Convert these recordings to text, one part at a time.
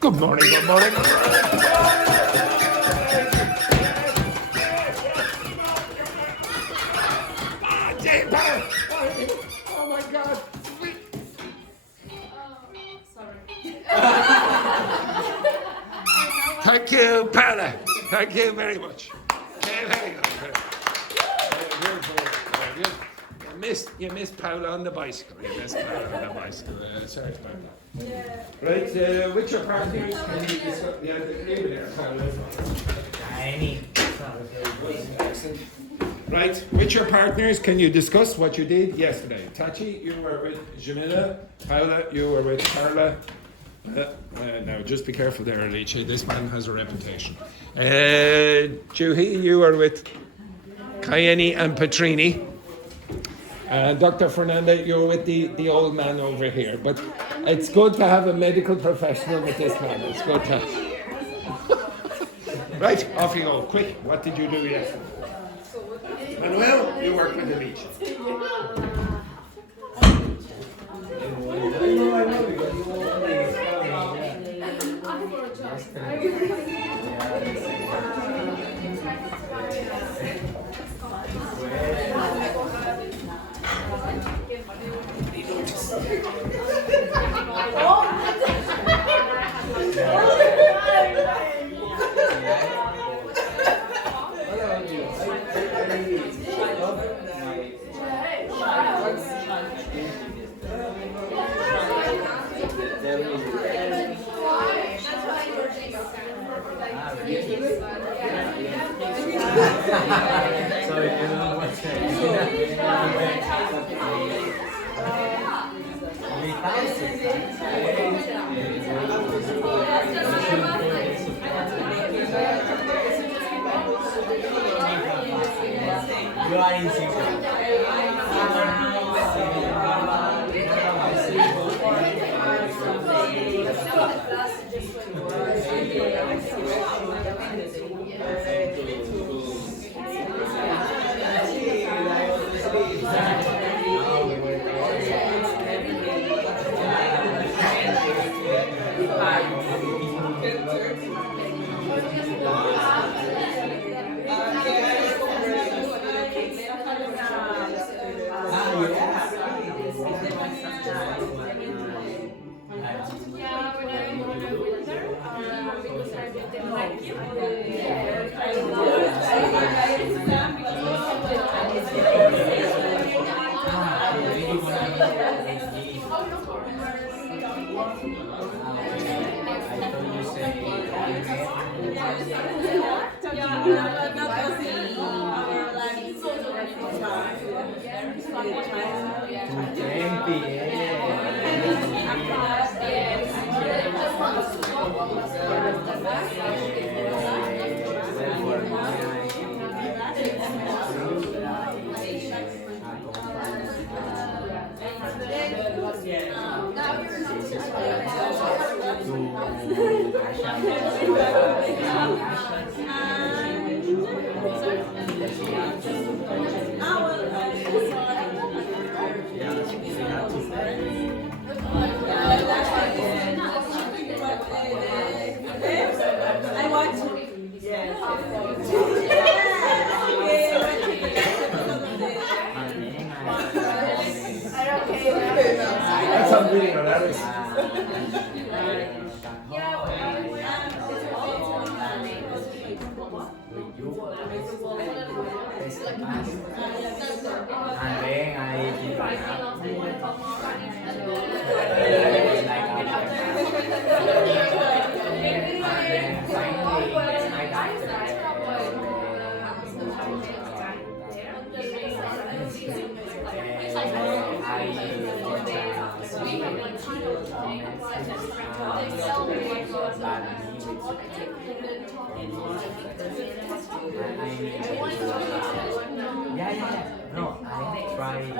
Good morning, good morning. Oh my God. Thank you, Paula. Thank you very much. Very good. Very good. You missed Paula on the bicycle. Sorry about that. Right, which your partners can you discuss? Yeah, there, Paula. Excellent. Right, with your partners, can you discuss what you did yesterday? Tachi, you were with Jamila. Paula, you were with Carla. Now, just be careful there, Alicia. This man has a reputation. Juhi, you were with Kayeni and Petrini. Dr. Fernanda, you're with the old man over here. But it's good to have a medical professional with this man. It's good to have. Right, off you go. Quick, what did you do yesterday? Manuel, you worked with Alicia. You are in sync. That's unbelievable, that is. No, I try to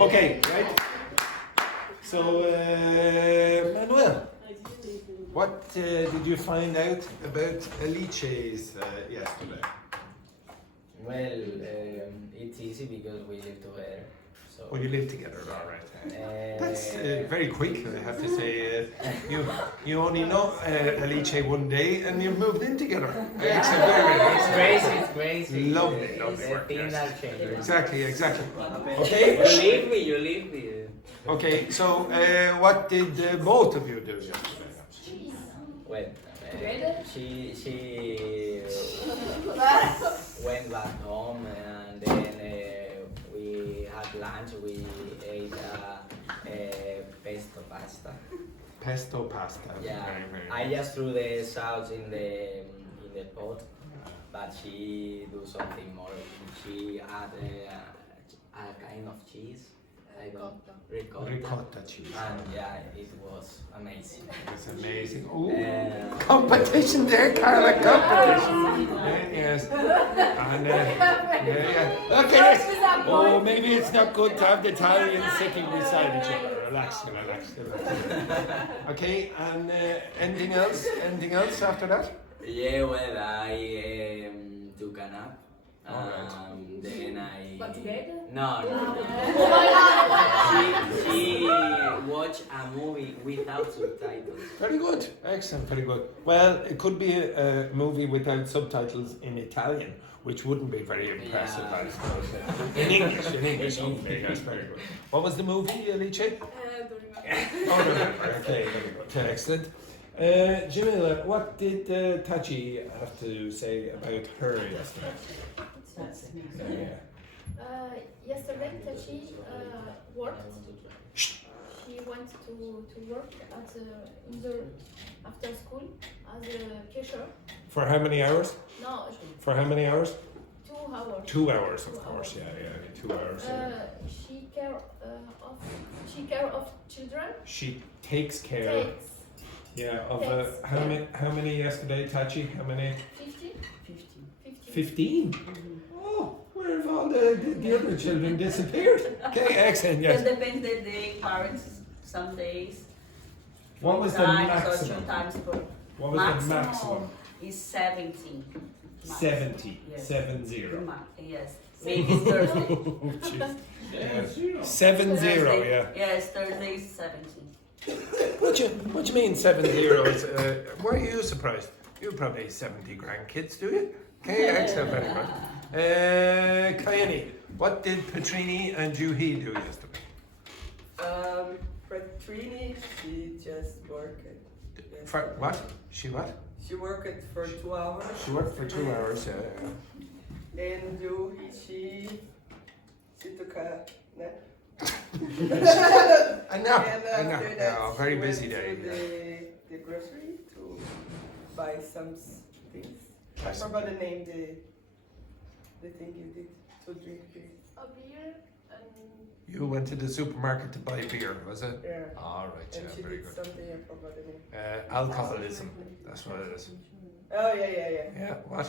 Okay, right? So, Manuel, what did you find out about Alice's yesterday? Well, it's easy because we live together. So. Oh, you live together, all right. That's very quick, I have to say. You only know Alice one day and you moved in together. Yeah. It's crazy. Lovely work. Things Yes. are changing. Exactly. Okay. You leave me. Okay, so what did both of you do yesterday? Well, she went back home and then we had lunch. We ate pesto pasta. Pesto pasta. Yeah, Very I nice. just threw the sauce in the pot, but she do something more. She add a kind of cheese. Ricotta cheese. And yeah, it was amazing. It's amazing. Ooh, competition there, Carla, competition. Yes. And, yeah. Okay. Oh, maybe it's not good to have the Italians sitting beside each other. Relax. Okay, and anything else? Anything else after that? Yeah, well, I took a nap. Then I. But together? No. She watched watch a movie without subtitles. Very good. Excellent. Very good. Well, it could be a movie without subtitles in Italian, which wouldn't be very impressive, Yeah. I suppose. In English. Okay, that's very good. What was the movie, Alice? Don't remember. Oh, remember. Okay, very good. Excellent. Jamila, what did Tachi have to say about her yesterday? Yesterday, Tachi worked. She went to work after school as a cashier. For how many hours? No, For how many hours? 2 hours. 2 hours, of course. Yeah, 2 hours. She care of children. She takes care. Takes Yeah, of Takes. how many yesterday, Tachi? How many? 50. 15. Oh, where have all the other children disappeared? Okay, excellent. Yes. It depends the day, parents, some days. What was the times or maximum? 2 times per. What was the maximum? Is 70. Max. 70. Yes. 70. Yes. Maybe it's Thursday. Oh, jeez. Yeah. 70, Thursday. yeah. Yes, Thursday is 70. What you mean 70 euros? Why are you surprised? You probably 70 grandkids, do you? Okay, excellent, very good. Kayani, what did Petrini and Juhi do yesterday? For Trini, she just worked. For what? She what? She worked for 2 hours. She worked for 2 hours, yeah. And Juhi, she took a nap. I know. And after that, Oh, very she busy went day. to the grocery to buy some things. I Classic. forgot the name, the thing you did to drink beer. A beer and You went to the supermarket to buy beer, was it? Yeah. All right, And she yeah, very did good. something, I forgot the name. Alcoholism, that's what it is. Oh, yeah. Yeah, what?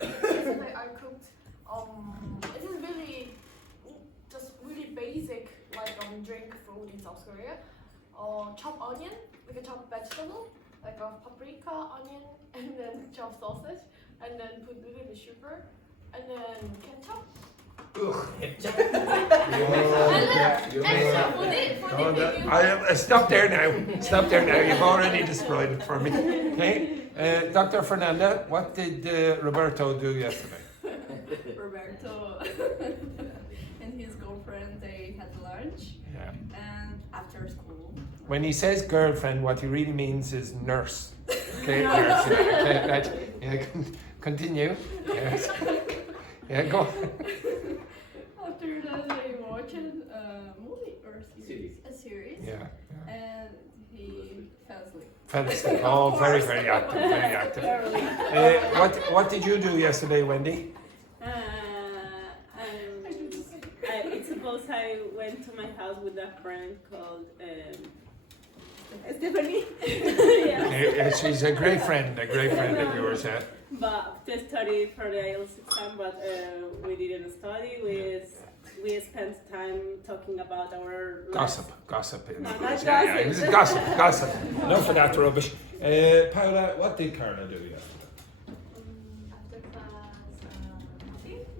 yesterday I cooked. It is really just really basic like drink food in South Korea. Chopped onion, like a chopped vegetable, like a paprika, onion, and then chopped sausage, and then put a little bit sugar, and then ketchup. Stop there now. Stop there now. You've already destroyed it for me. Okay, Dr. Fernanda, what did Roberto do yesterday? Roberto and his girlfriend, they had lunch, Yeah. and after school. When he says girlfriend, what he really means is nurse. Okay, nurse. Yeah, okay, right. Yeah, continue. Yes. Yeah, go. After that, they watched a movie or a series, Yeah. and he fell asleep. Fell asleep. Oh, very, very active. Very active. What did you do yesterday, Wendy? It's supposed I went to my house with a friend called Stephanie. Yeah. She's a great friend of yours. Yeah. But to study for the IELTS exam, but we didn't study. We spent time talking about our Gossip. No, not Yeah, it was gossip. Enough of that rubbish. Paula, what did Carla do yesterday? After class,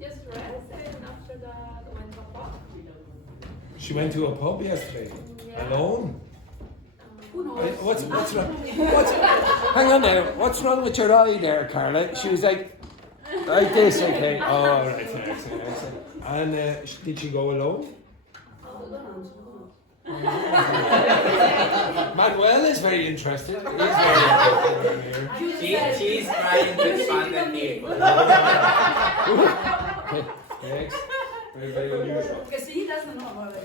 just rest, and after that went to a pub. She went to a pub yesterday. Yeah. Alone? Who knows? What's wrong? Hang on now. What's wrong with your eye there, Carla? She was like this, okay. Oh, right. Excellent. And did she go alone? Manuel is very interested. He's very interested. She's trying to expand the table. Okay, next. Very unusual. Because he doesn't know about it.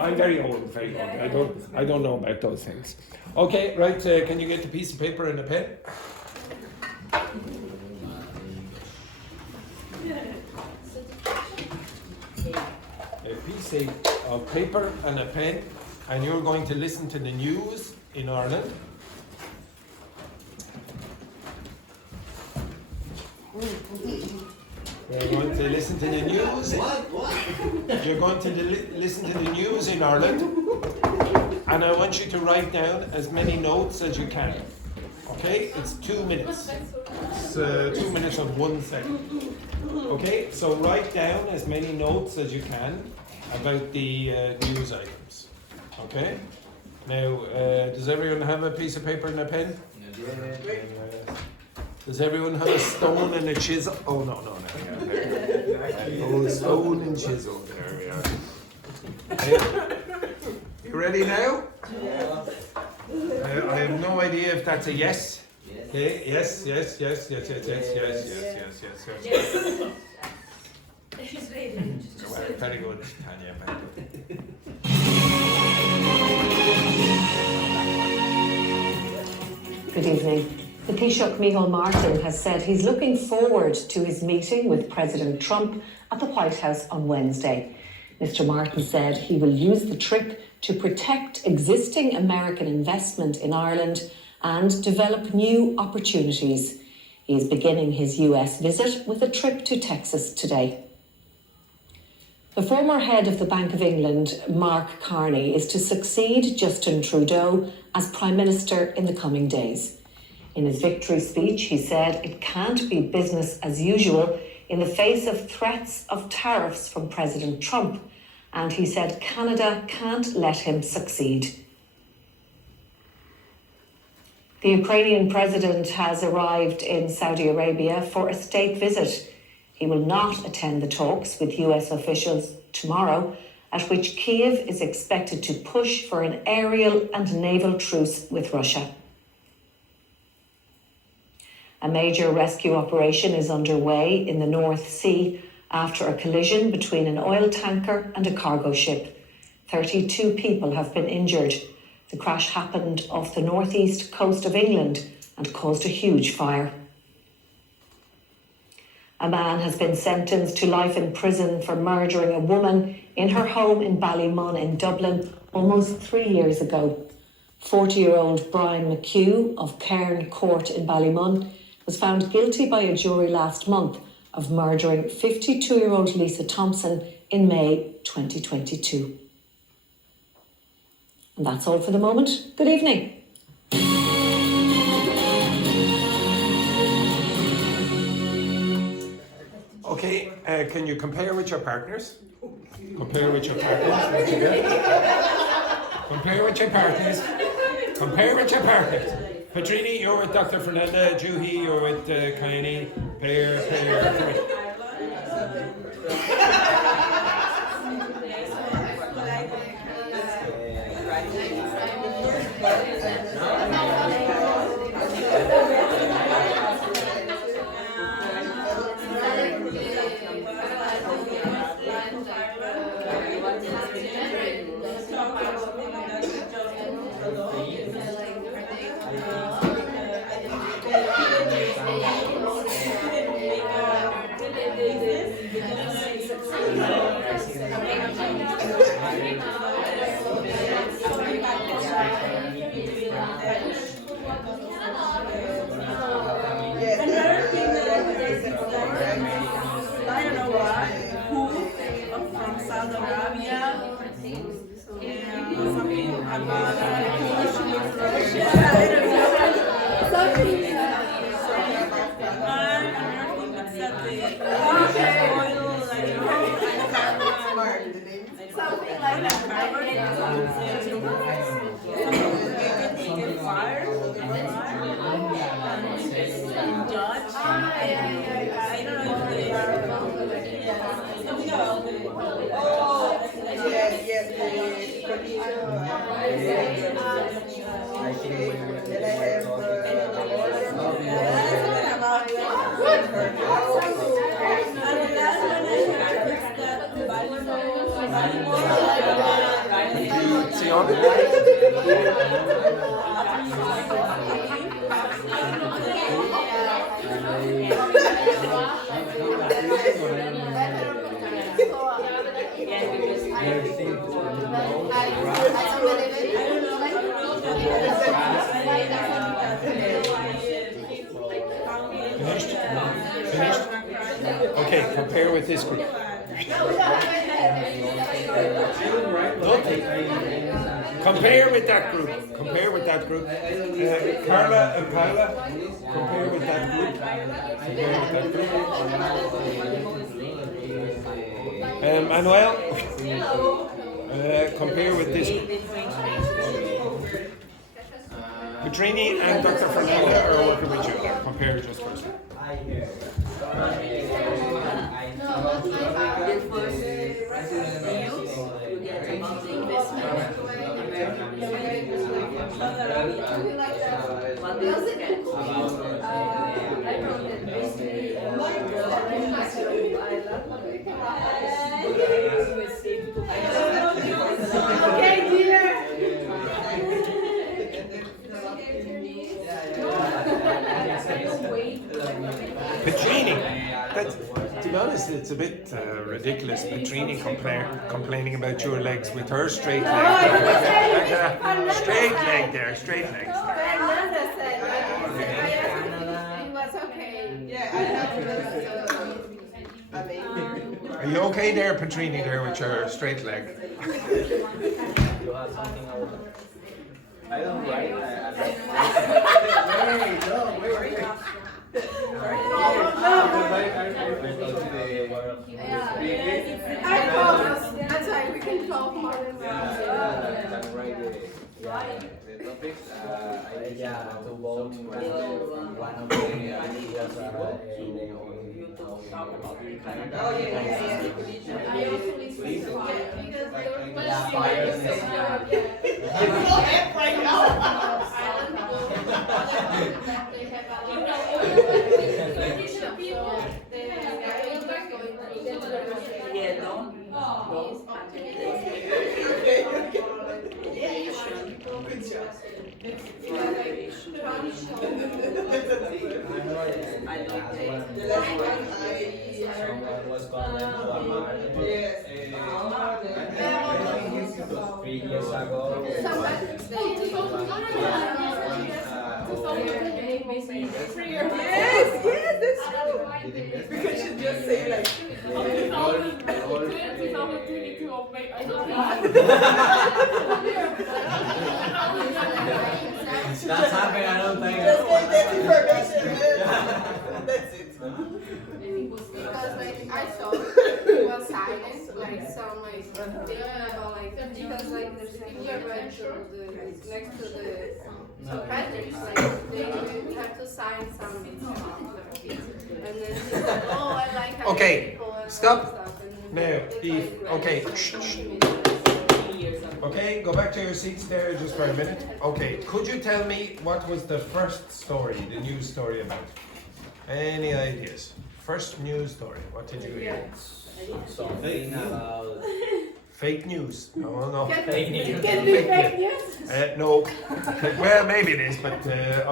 I'm very old. I don't know about those things. Okay, right. Can you get the piece of paper and a pen? A piece of paper and a pen, and you're going to listen to the news in Ireland. You're going to listen to the news. You're going to listen to the news in Ireland, and I want you to write down as many notes as you can. Okay? It's 2 minutes. It's 2 minutes and 1 second. Okay? So write down as many notes as you can, about the news items. Okay? Now, does everyone have a piece of paper and a pen? Does everyone have a stone and a chisel? Oh, no. Oh, stone and chisel. There we are. Okay. You ready now? Yeah. I have no idea if that's a yes. Okay, yes. She's ready. Well, very good, Tanya. Very good. Good evening. The Taoiseach Micheál Martin has said he's looking forward to his meeting with President Trump at the White House on Wednesday. Mr. Martin said he will use the trip to protect existing American investment in Ireland and develop new opportunities. He is beginning his US visit with a trip to Texas today. The former head of the Bank of England, Mark Carney, is to succeed Justin Trudeau as Prime Minister in the coming days. In his victory speech, he said it can't be business as usual in the face of threats of tariffs from President Trump, and he said Canada can't let him succeed. The Ukrainian president has arrived in Saudi Arabia for a state visit. He will not attend the talks with US officials tomorrow, at which Kiev is expected to push for an aerial and naval truce with Russia. A major rescue operation is underway in the North Sea after a collision between an oil tanker and a cargo ship. 32 people have been injured. The crash happened off the northeast coast of England and caused a huge fire. A man has been sentenced to life in prison for murdering a woman in her home in Ballymun in Dublin almost 3 years ago. 40-year-old Brian McHugh of Cairn Court in Ballymun was found guilty by a jury last month of murdering 52-year-old Lisa Thompson in May 2022. And that's all for the moment. Good evening. Okay, can you compare with your partners? Compare with your partners. What you get? Compare with your partners. Compare with your partners. Petrini, you're with Dr. Fernanda. Juhi, you're with Kayani. Pair. Finished? Okay, compare with this group. Compare with that group. Compare with that group. Carla and Kyla. Compare with that group. Compare with that group. Manuel, compare with this. Petrini and Dr. Fernanda are working with you. Compare just first. Okay, dear. Petrini. That's, to be honest, it's a bit ridiculous. Petrini complaining about your legs with her straight leg. Straight leg there, straight legs. Fernanda said, it was okay. Are you okay there, Petrini, there with your straight leg? You have something about that? I don't write. That's why we can talk more. Yeah, to vote one of the ideas Because she just say like. That's happening, I don't think. Just get that information. That's it. Because like I saw it was silent, like some like thinking about like because like there's people are right to the next to the Patrick's like they have to sign some and then she's like, oh I like how Okay, people and stop. stuff, and No, then it's Eve, like, okay. like, Shh, shh. Okay, go back to your seats there just for a minute. Okay, could you tell me what was the first story, the news story about? Any ideas? First news story, what did you hear? Something about Fake news. No, no. fake news. Can be fake news. No. Well, maybe it is, but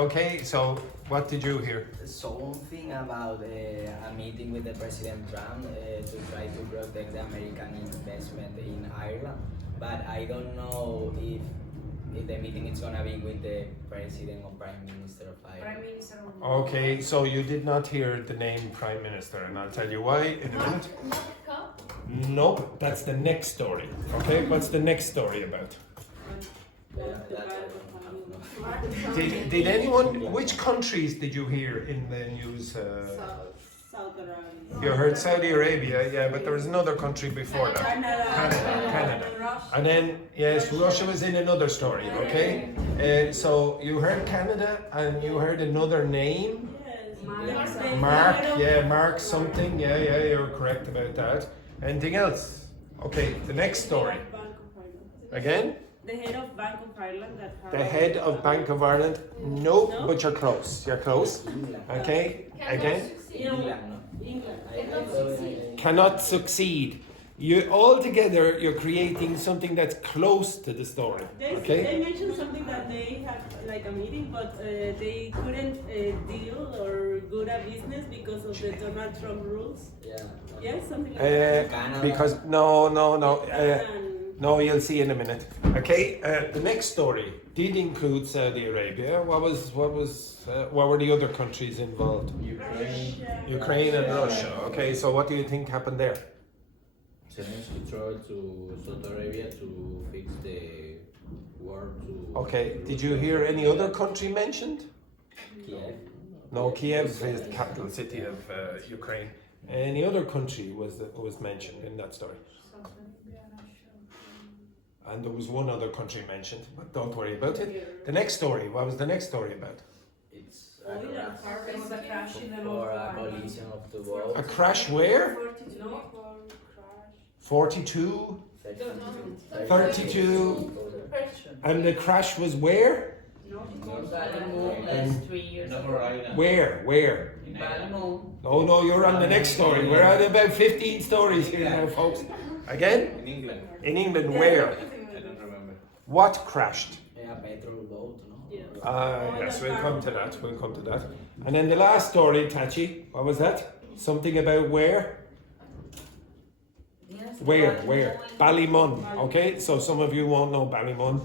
okay, so what did you hear? Something about a meeting with the President Trump to try to protect the American investment in Ireland. But I don't know if the meeting is gonna be with the President or Prime Minister of Ireland. Okay, so you did not hear the name Prime Minister, and I'll tell you why in a minute. Nope, that's the next story. Okay, what's the next story about? Did anyone, which countries did you hear in the news? Saudi Arabia. You heard Saudi Arabia, yeah, but there was another country before that. Canada. And then, yes, Russia was in another story, okay? So you heard Canada and you heard another name? Yes. Mark, yeah, Mark something, yeah, you're correct about that. Anything else? Okay, the next story. Again? The head of Bank of Ireland that The head of Bank of Ireland? Nope, but you're close. You're close. Okay, again? England. Cannot succeed. You all together, you're creating something that's close to the story. They Okay? mentioned something that they had like a meeting, but they couldn't deal or go to business because of the Donald Trump rules. Yeah. Yes, something like that. Canada. Because no. And No, you'll see in a minute. Okay, the next story did include Saudi Arabia. What were the other countries involved? Ukraine and Russia. Okay, so what do you think happened there? Zelensky tried to Saudi Arabia to fix the war to. Okay, did you hear any other country mentioned? Kiev. No, Kiev is the capital city of Ukraine. Any other country was mentioned in that story? And there was one other country mentioned, but don't worry about it. The next story, what was the next story about? It's Oil and cars. There was a crash in the Or a collision of the boat. A crash where? 42 people crashed. 42, 32. 32, and the crash was where? Ballymoon last 3 years ago. Where? Ballymoon. Oh no, you're on the next story. We're at about 15 stories here now, folks. Again? in England. In England, where? I don't remember. What crashed? A petrol boat, no? Yeah. Yes, we'll come to that. We'll come to that. And then the last story, Tachi, what was that? Something about where? Yes, Where? Ballymun. Okay, so some of you won't know Ballymun.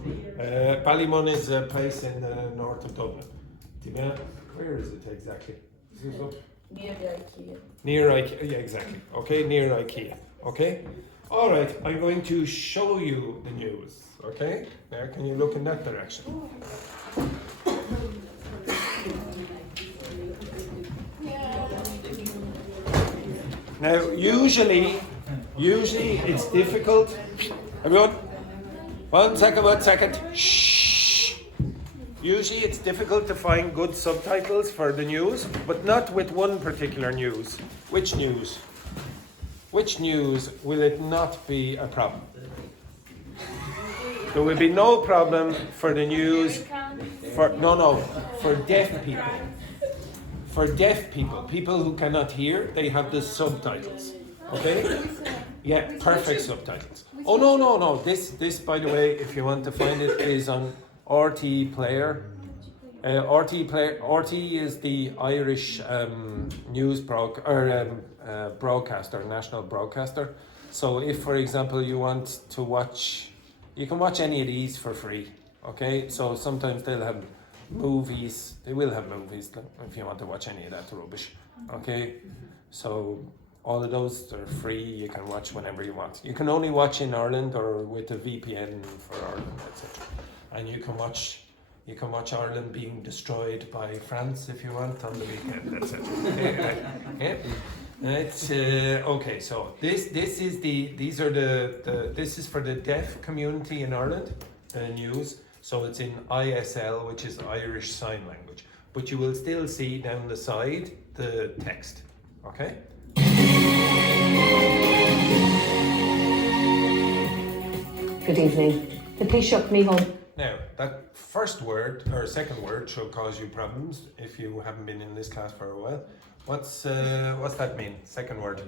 Ballymun is a place in the north of Dublin. Where is it exactly? Is it up? Near the IKEA. Near IKEA, yeah, exactly. Okay, near IKEA. Okay? All right, I'm going to show you the news. Okay? Now, can you look in that direction? Now, usually it's difficult. Everyone, one second. Shh. Usually it's difficult to find good subtitles for the news, but not with one particular news. Which news? Which news will it not be a problem? There will be no problem for the news for deaf people. For deaf people, people who cannot hear, they have the subtitles. Okay? Yeah, perfect subtitles. Oh no. This by the way, if you want to find it, is on RTE Player. RTE Player. RTE is the Irish news broadcaster, national broadcaster. So if, for example, you want to watch, you can watch any of these for free. Okay, so sometimes they'll have movies. They will have movies if you want to watch any of that rubbish. Okay, so all of those are free. You can watch whenever you want. You can only watch in Ireland or with a VPN for Ireland. That's it. And you can watch Ireland being destroyed by France if you want on the weekend. That's it. Yeah. It's okay. So this is for the deaf community in Ireland. The news. So it's in ISL, which is Irish Sign Language. But you will still see down the side the text. Okay. Good evening. The Taoiseach Mícheál. Now, that first word or second word should cause you problems if you haven't been in this class for a while. What's that mean? Second word.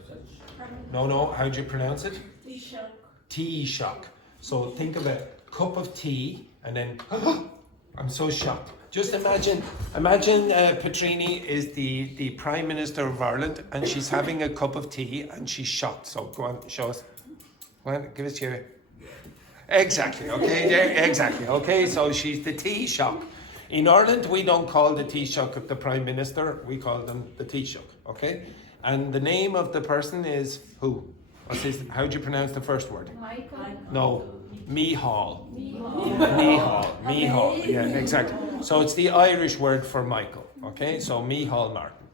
No. How do you pronounce it? Taoiseach. Taoiseach. So think of a cup of tea and then I'm so shocked. Just imagine Petrini is the Prime Minister of Ireland and she's having a cup of tea and she's shocked. So go on, show us. Go on, give us your... Exactly, okay, yeah, exactly. Okay, so she's the Taoiseach. In Ireland, we don't call the Taoiseach the Prime Minister, we call them the Taoiseach, okay? And the name of the person is who? How do you pronounce the first word? Michael. No, Mícheál. Mícheál, yeah, exactly. So it's the Irish word for Michael, okay? So Mícheál Martin.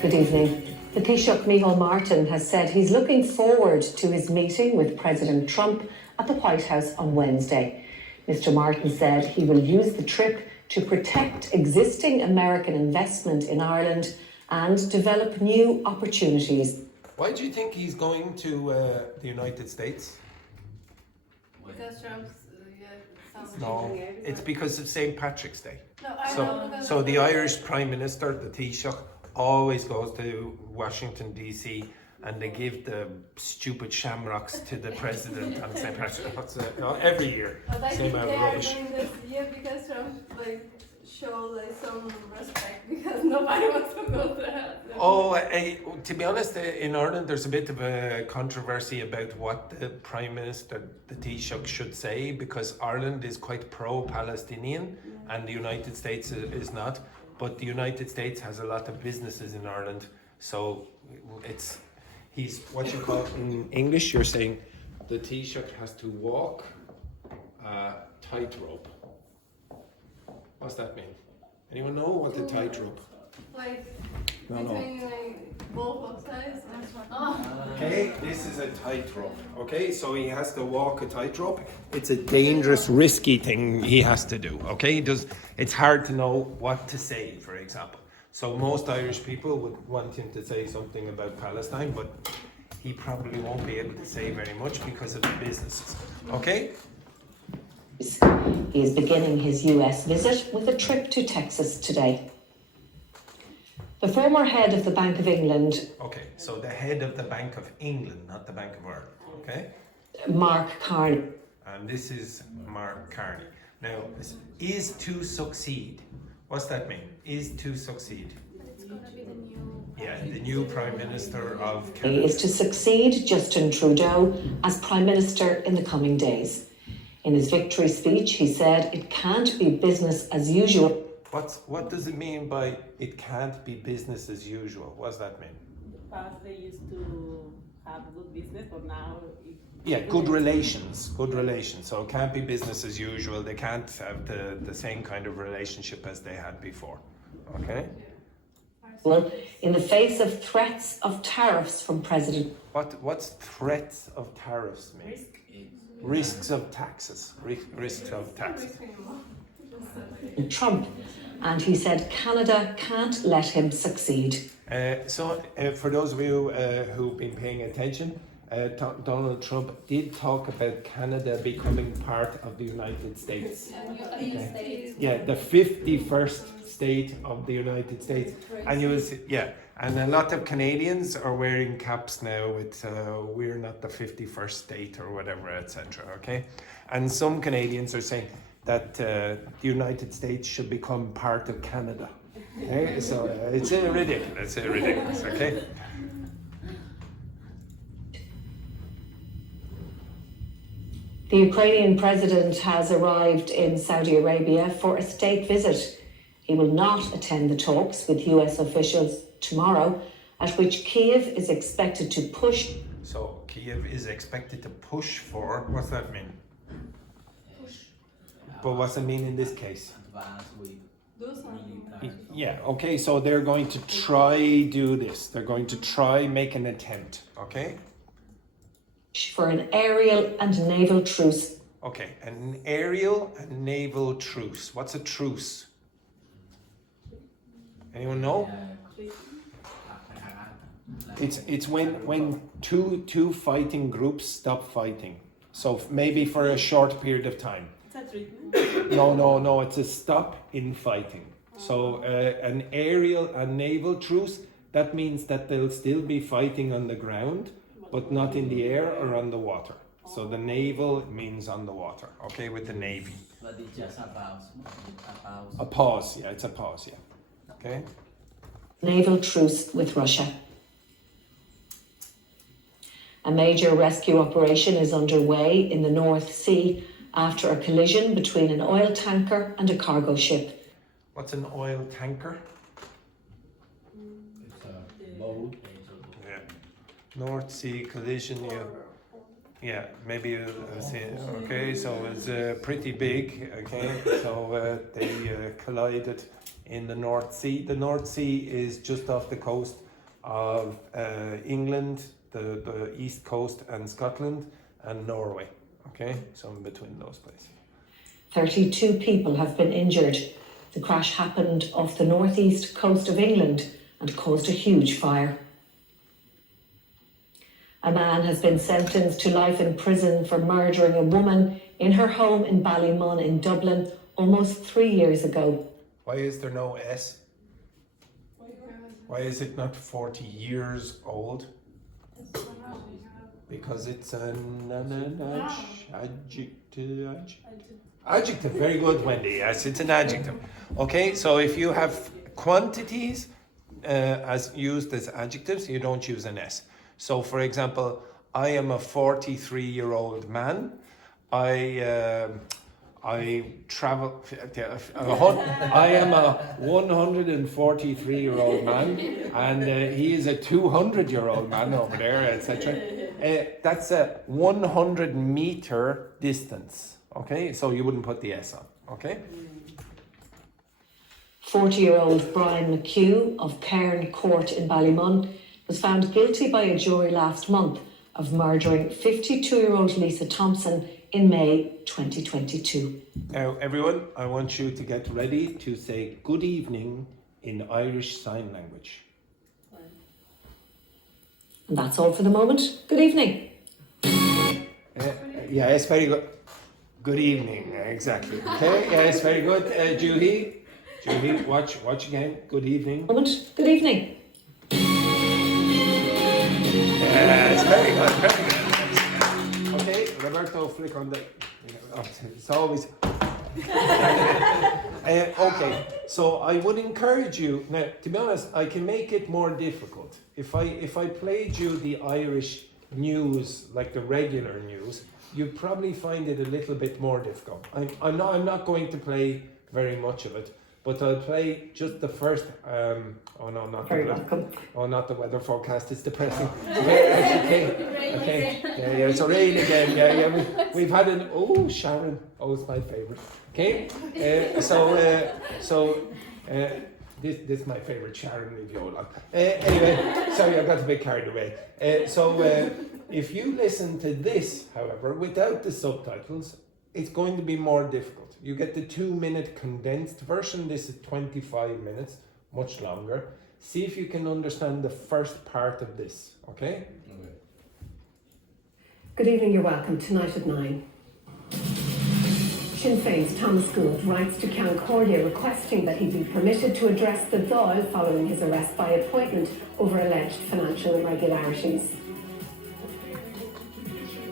Good evening. The Taoiseach Mícheál Martin has said he's looking forward to his meeting with President Trump at the White House on Wednesday. Mr. Martin said he will use the trip to protect existing American investment in Ireland and develop new opportunities. Why do you think he's going to the United States? Because Trump's No, it's because of St. Patrick's Day. No, I know because So the Irish Prime Minister, the Taoiseach, always goes to Washington DC and they give the stupid shamrocks to the president on St. Patrick's Day. Every year. But I Same think old they are rubbish. doing this year because Trump show some respect because nobody wants to go there. Oh, to be honest, in Ireland there's a bit of a controversy about what the Prime Minister, the Taoiseach, should say because Ireland is quite pro-Palestinian and the United States is not. But the United States has a lot of businesses in Ireland, so he's what you call in English. You're saying the Taoiseach has to walk a tightrope. What's that mean? Anyone know what the tightrope? like No, no. between like both sides. Okay, this is a tightrope. Okay, so he has to walk a tightrope. It's a dangerous, risky thing he has to do. Okay, it's hard to know what to say, for example. So most Irish people would want him to say something about Palestine, but he probably won't be able to say very much because of the businesses. Okay? He is beginning his US visit with a trip to Texas today. The former head of the Bank of England, Okay, so the head of the Bank of England, not the Bank of Ireland. Okay? Mark Carney, And this is Mark Carney. Now, is to succeed. What's that mean? Is to succeed. It's gonna be the new. Yeah, the new Prime Minister of is Canada. to succeed Justin Trudeau as Prime Minister in the coming days. In his victory speech, he said it can't be business as usual. What does it mean by it can't be business as usual? What does that mean? In the past, they used to have good business, but now Yeah, good relations. Good relations. So it can't be business as usual. They can't have the same kind of relationship as they had before. Okay? Well, in the face of threats of tariffs from President What's threats of tariffs mean? Risks of taxes. Risks of taxes. Trump, and he said Canada can't let him succeed. So for those of you who've been paying attention, Donald Trump did talk about Canada becoming part of the United States. Yeah, the 51st state of the United States. And you will see, yeah, and a lot of Canadians are wearing caps now with we're not the 51st state or whatever, etc. Okay? And some Canadians are saying that the United States should become part of Canada. Okay? So it's ridiculous. It's ridiculous, okay? The Ukrainian president has arrived in Saudi Arabia for a state visit. He will not attend the talks with US officials tomorrow, at which Kiev is expected to push. So Kiev is expected to push for, what's that mean? But what's it mean in this case? Advance with military. Yeah, okay, so they're going to try do this. They're going to try make an attempt, okay? For an aerial and naval truce. Okay, an aerial and naval truce. What's a truce? Anyone know? It's when two fighting groups stop fighting. So maybe for a short period of time. it's a treatment. No, it's a stop in fighting. So an aerial and naval truce, that means that they'll still be fighting on the ground, but not in the air or on the water. So the naval means on the water, okay, with the navy. But it's just a pause. A pause, yeah, it's a pause, yeah. Okay? Naval truce with Russia. A major rescue operation is underway in the North Sea after a collision between an oil tanker and a cargo ship. What's an oil tanker? It's a boat. Yeah. North Sea collision, yeah, maybe see. Okay, so it's pretty big. Okay, so they collided in the North Sea. The North Sea is just off the coast of England, the east coast, and Scotland, and Norway. Okay, so in between those places. 32 people have been injured. The crash happened off the northeast coast of England and caused a huge fire. A man has been sentenced to life in prison for murdering a woman in her home in Ballymun in Dublin almost 3 years ago. Why is there no S? Why is it not 40 years old? Because it's an adjective. Adjective, very good, Wendy. Yes, it's an adjective. Okay, so if you have quantities as used as adjectives, you don't use an S. So, for example, I am a 43-year-old man. I travel. I am a 143-year-old man, and he is a 200-year-old man over there, etc. That's a 100-meter distance. Okay, so you wouldn't put the S on. Okay. 40-year-old Brian McHugh of Cairn Court in Ballymun was found guilty by a jury last month of murdering 52-year-old Lisa Thompson in May 2022. Now, everyone, I want you to get ready to say good evening in Irish Sign Language. And that's all for the moment. Good evening. Yeah, it's very good. Good evening, exactly. Okay, yeah, it's very good. Juhi, watch again. Good evening. Moment. Good evening. Yeah, it's very good, very good. Okay, Roberto, flick on the. It's always. Okay, so I would encourage you now. To be honest, I can make it more difficult if I played you the Irish news, like the regular news. You'd probably find it a little bit more difficult. I'm not going to play very much of it, but I'll play just the first. Oh no, not Very the welcome. Oh, not the weather forecast. It's depressing. Okay. Yeah. It's a rain again. Yeah. We've had an. Oh, Sharon. Oh, it's my favorite. Okay. This is my favorite, Sharon Liviola. Anyway, sorry, I got a bit carried away. If you listen to this, however, without the subtitles, it's going to be more difficult. You get the 2-minute condensed version. This is 25 minutes, much longer. See if you can understand the first part of this, okay? Good evening, you're welcome. Tonight at 9. Sinn Féin's Thomas Gould writes to Ceann Cordia requesting that he be permitted to address the Dáil following his arrest by appointment over alleged financial irregularities.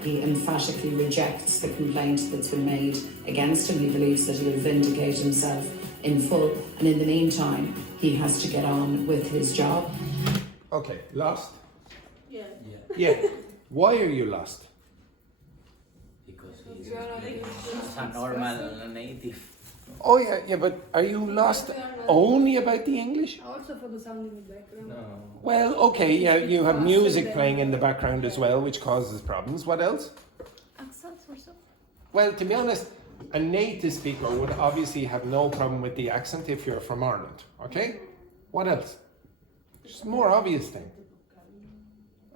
He emphatically rejects the complaint that's been made against him. He believes that he'll vindicate himself in full, and in the meantime, he has to get on with his job. Okay, lost? Yeah. Yeah. Why are you lost? Because he's a normal native. Oh yeah, but are you lost only about the English? Also for the sound in the background. No. Well, okay, yeah, you have music playing in the background as well, which causes problems. What else? Accents or something. Well, to be honest, a native speaker would obviously have no problem with the accent if you're from Ireland, okay? What else? Just a more obvious thing.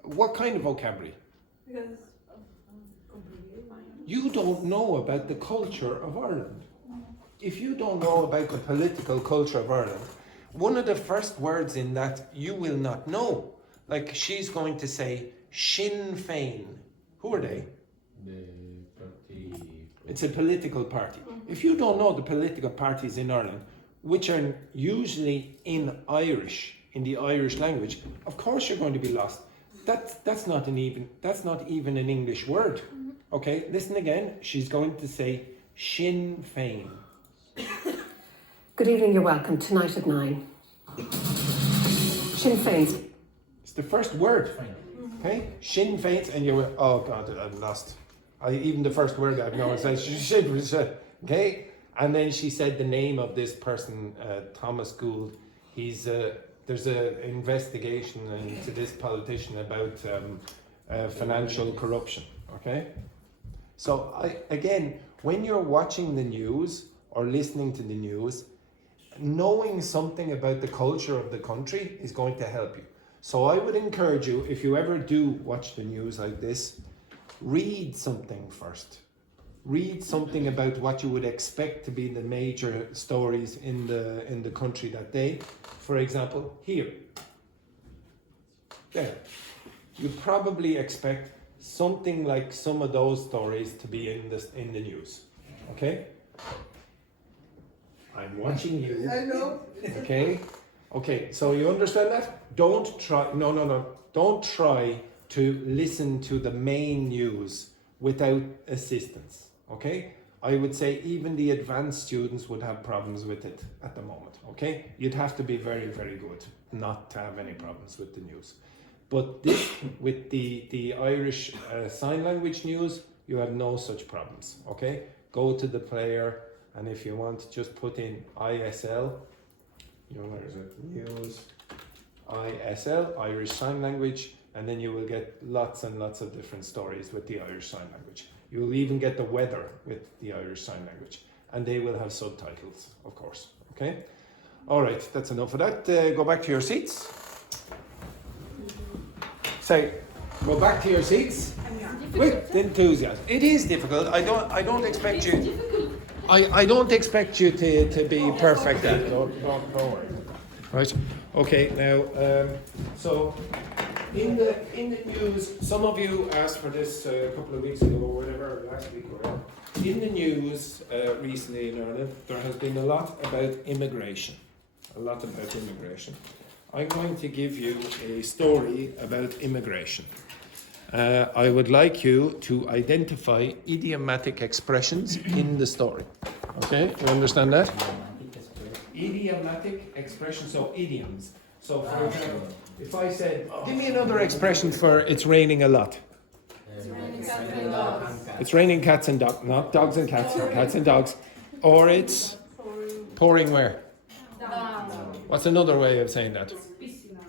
What kind of vocabulary? You don't know about the culture of Ireland. If you don't know about the political culture of Ireland, one of the first words in that you will not know. Like she's going to say Sinn Féin. Who are they? The party. It's a political party. If you don't know the political parties in Ireland, which are usually in Irish, in the Irish language, of course you're going to be lost. That's not even an English word. Okay, listen again. She's going to say Sinn Féin. Good evening, you're welcome. Tonight at 9. Sinn Féin's. It's the first word. Okay, Sinn Féin, and you're. Oh God, I'm lost. Even the first word I've known says Sinn. Okay, and then she said the name of this person, Thomas Gould. There's an investigation into this politician about financial corruption. Okay, so again, when you're watching the news or listening to the news, knowing something about the culture of the country is going to help you. So I would encourage you, if you ever do watch the news like this, read something first. Read something about what you would expect to be the major stories in the country that day. For example, here. There. You'd probably expect something like some of those stories to be in the news. Okay? I'm watching you. I know. Okay, so you understand that? Don't try to listen to the main news without assistance, okay? I would say even the advanced students would have problems with it at the moment, okay? You'd have to be very, very good not to have any problems with the news. But this, with the Irish Sign Language news, you have no such problems, okay? Go to the player, and if you want, just put in ISL, where is it? News, ISL, Irish Sign Language, and then you will get lots and lots of different stories with the Irish Sign Language. You will even get the weather with the Irish Sign Language, and they will have subtitles, of course, okay? All right, that's enough of that. Go back to your seats. Say, go back to your seats. With enthusiasm. It is difficult. I don't expect you. I don't expect you to be perfect at it. Don't worry. Right. Okay. Now, so in the news, some of you asked for this a couple of weeks ago or whatever, last week or whatever. In the news recently in Ireland, there has been a lot about immigration. I'm going to give you a story about immigration. I would like you to identify idiomatic expressions in the story. Okay, you understand that? Idiomatic expressions, so idioms. So for example, if I said, give me another expression for it's raining a lot. It's raining cats and dogs, not dogs and cats, cats and dogs. Or it's pouring where? What's another way of saying that?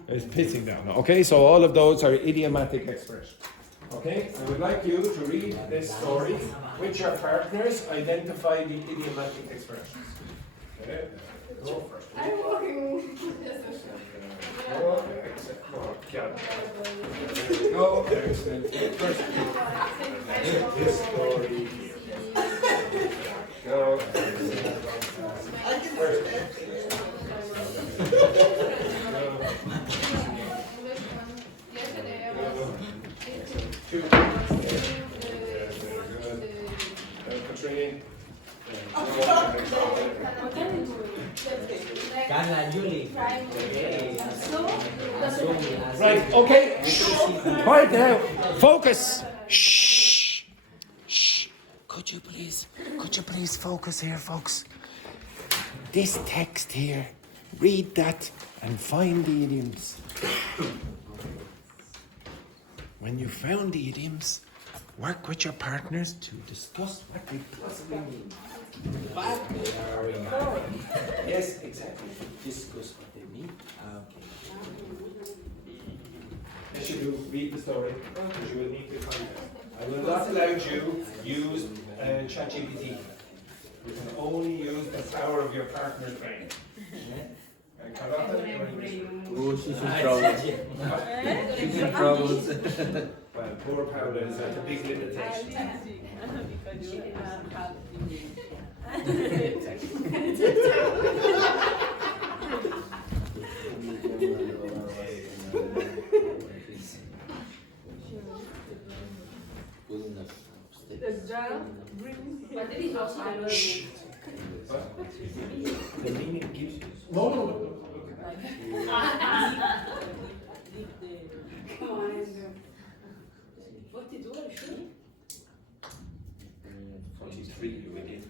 It's pissing down. Okay, so all of those are idiomatic expressions. Okay, I would like you to read this story with your partners, identify the idiomatic expressions. Okay, go first. I'm walking. Go, excellent. First, this story here. Go, Right, okay. Quiet now. Focus. Shh. Shh. Could you please focus here, folks? This text here, read that and find the idioms. When you found the idioms, work with your partners to discuss what they possibly mean. Yes, exactly. Discuss what they mean. Okay. Yes, you do. Read the story, because you will need to find it. I will not allow you use ChatGPT. You can only use the power of your partner's brain. And Carlotta, you're in this room. Oh, she's in trouble. She's in trouble. Well, poor Paula is at a big limitation. Because you have Shh. The meaning gives you. No. Come on, Andrew. What did you do? 43, you idiot.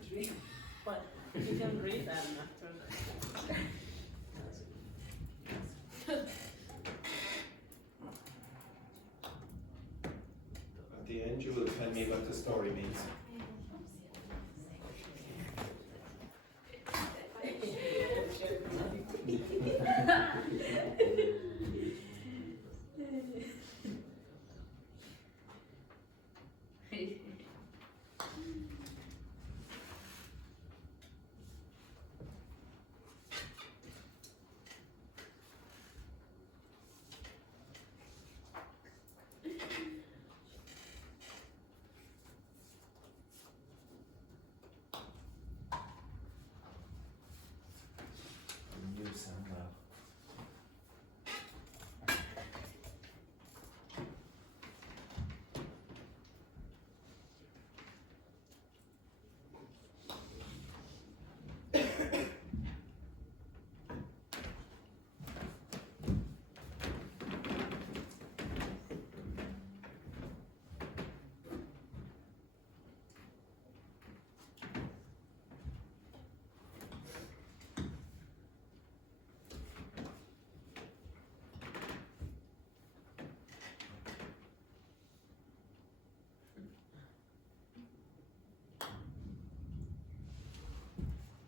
But you can read them after. At the end, you will tell me what the story means.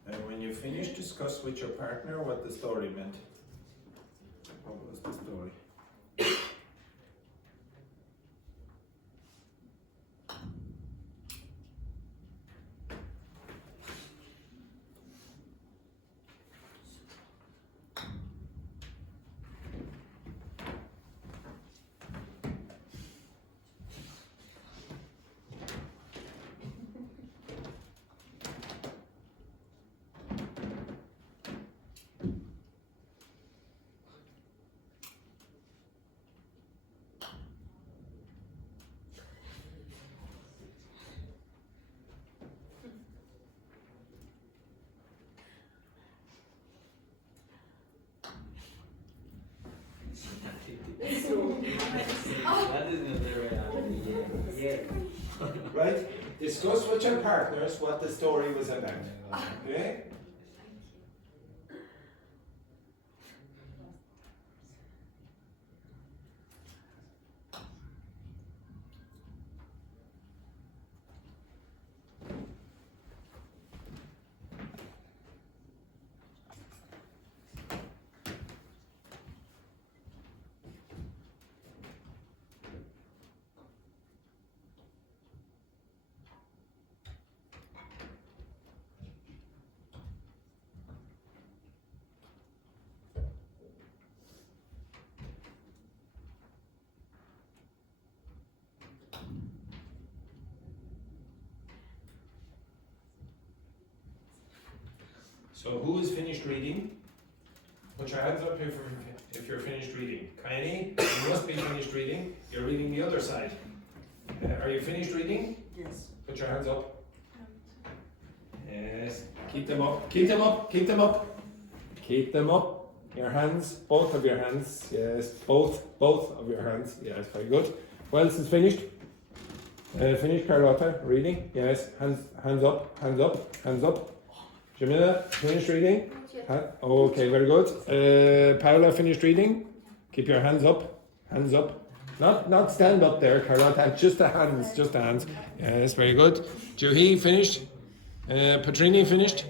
And when you finish, discuss with your partner what the story meant. What was the story? That is not the reality. Yeah. Right? Discuss with your partners what the story was about. Okay? So who is finished reading? Put your hands up if you're finished reading. Kaini, you must be finished reading. You're reading the other side. Are you finished reading? Yes. Put your hands up. Yes. Keep them up. Keep them up. Keep them up. Keep them up. Your hands, both of your hands. Yes, both of your hands. Yes, very good. Who else is finished? Finished, Carlotta, reading? Yes, hands up, hands up, hands up. Jamila, finished reading? Okay, very good. Paola, finished reading? Keep your hands up, hands up. Not stand up there, Carlotta, just the hands, just the hands. Yes, very good. Juhi, finished? Patrini, finished?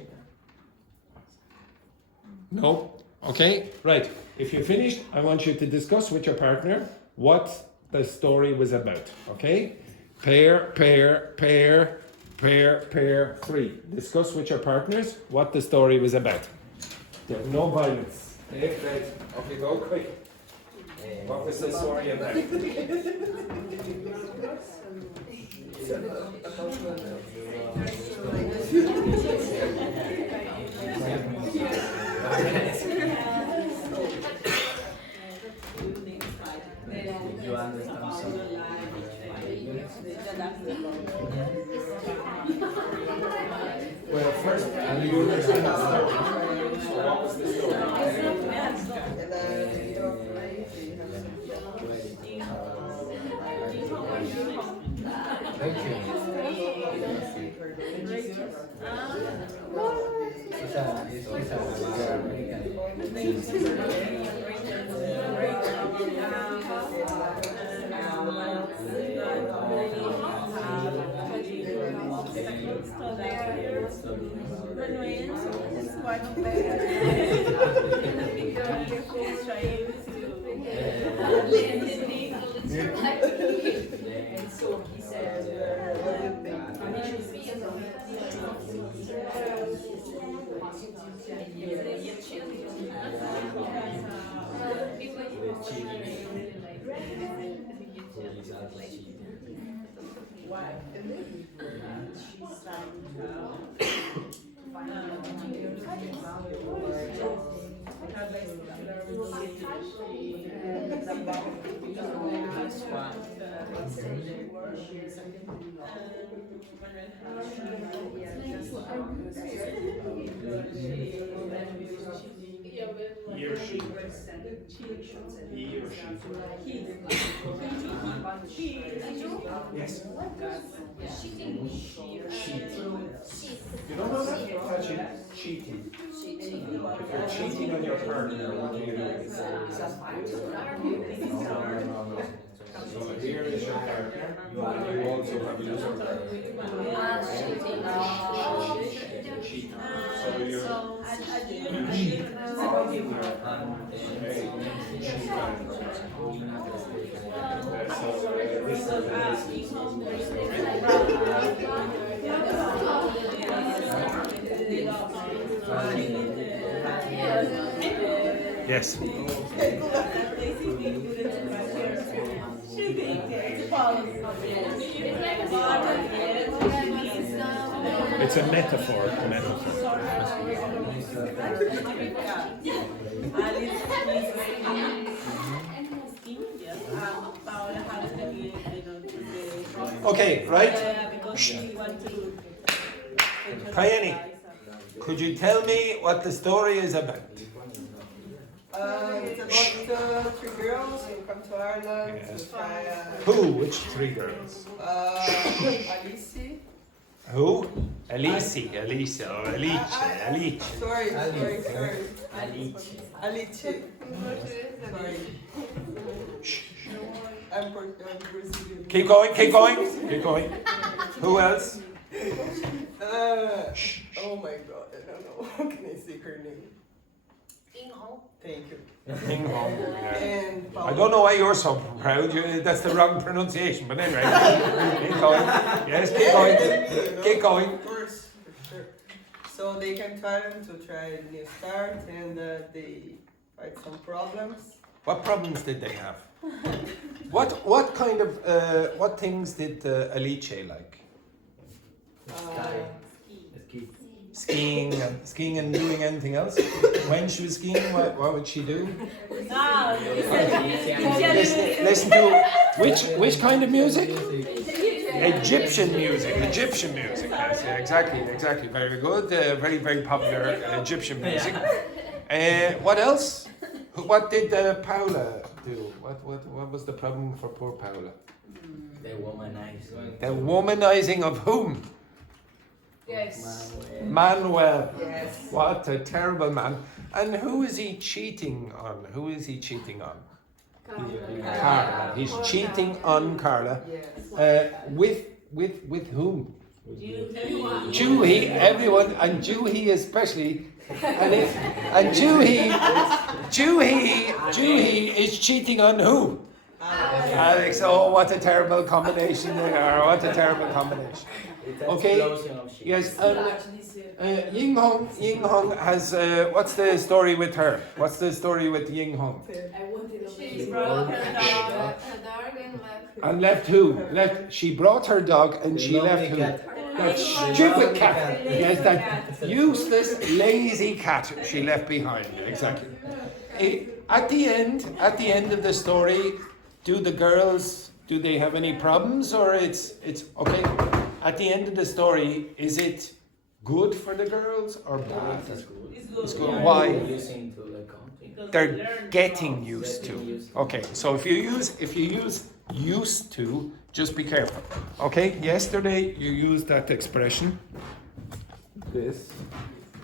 No? Okay, right. If you're finished, I want you to discuss with your partner what the story was about, okay? Pair, 3. Discuss with your partners what the story was about. There's no violence. Hey, great. Off you go, quick. What was the story about? You understand something? Well, first, you understand the story. So what was the story? Thank you. And so he said, why? And then she's starting to find He or she. He or she. Yes. You don't know that touching cheating. If you're cheating on your partner, what do you do? No. So here is your partner, and you also have your partner. Cheating. So you're yes. It's a metaphor. Okay, right? Kayani, could you tell me what the story is about? It's about three girls who come to Ireland Yes. to try. Who? Which three girls? Alice. Who? Alice, or Alice. Sorry. Alice. Alice. Sorry. I'm Brazilian. Keep going. Who else? Oh my god, I don't know. How can I say her name? Thank you. And I don't know why you're so proud. That's the wrong pronunciation, but anyway. Keep going. Yes, keep going. Of course, for sure. So they came to Ireland to try a new start, and they had some problems. What problems did they have? What kind of what things did Alice like? Skiing and doing anything else? When she was skiing, what would she do? Listen to which kind of music? Egyptian music. Yes, yeah, exactly. Very good. Very popular Egyptian music. What else? What did Paula do? What was the problem for poor Paula? The womanizing. The womanizing of whom? Yes. Manuel. Yes. What a terrible man. And who is he cheating on? Carla. He's cheating on Carla. Yes. With whom? Juhi, everyone, and Juhi especially. And Juhi is cheating on who? Alex. Oh, what a terrible combination they are. What a terrible combination. Okay. Yes. Ying Hong has. What's the story with her? What's the story with Ying Hong? She brought her dog And left who? She brought her dog and she left who? That stupid cat. Yes, that useless, lazy cat she left behind. Exactly. At the end of the story, do the girls? Do they have any problems, or it's okay? At the end of the story, is it good for the girls or bad? It's good. Why? They're getting used to. Okay, so if you use used to, just be careful. Okay, yesterday you used that expression. This.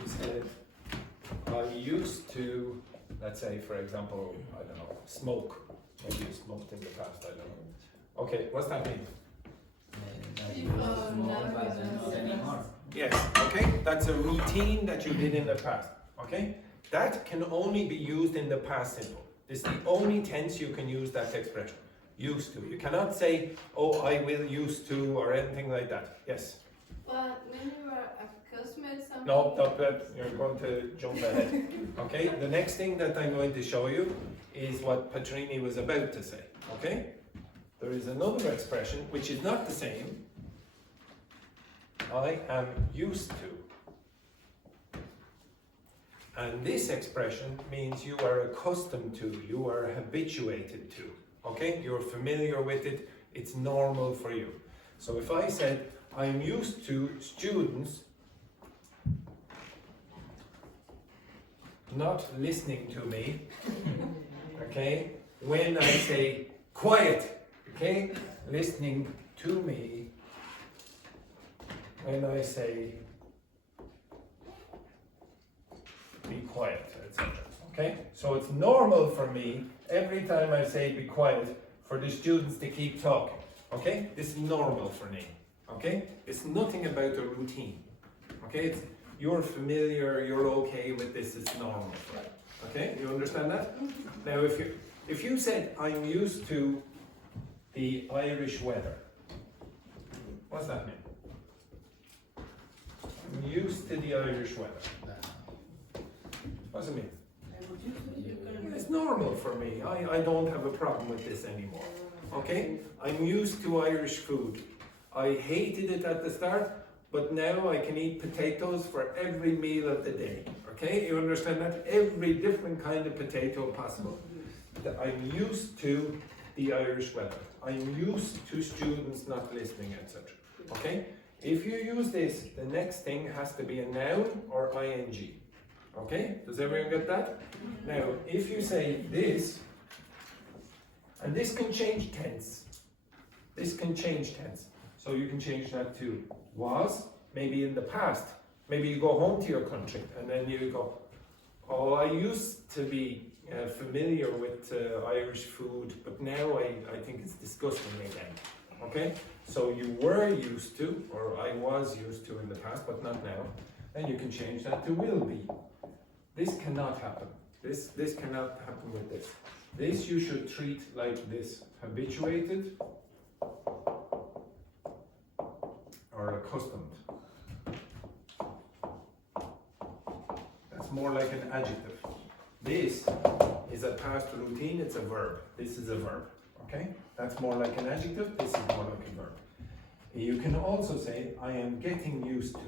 You said, I used to, let's say, for example, I don't know, smoke. Maybe you smoked in the past, I don't know. Okay, what's that mean? Yes, okay, that's a routine that you did in the past, okay? That can only be used in the past simple. This is the only tense you can use that expression. Used to. You cannot say, oh, I will used to, or anything like that. Yes? But when you were accustomed to something... No, stop that. You're going to jump ahead. Okay, the next thing that I'm going to show you is what Petrini was about to say. Okay? There is another expression which is not the same. I am used to. And this expression means you are accustomed to, you are habituated to. Okay? You're familiar with it, it's normal for you. So if I said, I'm used to students not listening to me, okay? When I say quiet, okay? Listening to me. When I say be quiet, etc. Okay? So it's normal for me, every time I say be quiet, for the students to keep talking. Okay? This is normal for me. Okay? It's nothing about a routine. Okay? You're familiar, you're okay with this, it's normal for you. Okay? You understand that? Now if you said I'm used to the Irish weather, what's that mean? I'm used to the Irish weather. What does it mean? It's normal for me. I don't have a problem with this anymore. Okay? I'm used to Irish food. I hated it at the start, but now I can eat potatoes for every meal of the day. Okay? You understand that? Every different kind of potato possible. I'm used to the Irish weather. I'm used to students not listening, etc. Okay? If you use this, the next thing has to be a noun or ing. Okay, does everyone get that? Now, if you say this, and this can change tense. This can change tense. So you can change that to was, maybe in the past. Maybe you go home to your country and then you go, oh, I used to be familiar with Irish food, but now I think it's disgusting again. Okay? So you were used to, or I was used to in the past, but not now. Then you can change that to will be. This cannot happen. This cannot happen with this. This you should treat like this. Habituated or accustomed. That's more like an adjective. This is a past routine, it's a verb. This is a verb. Okay? That's more like an adjective, this is more like a verb. You can also say, I am getting used to.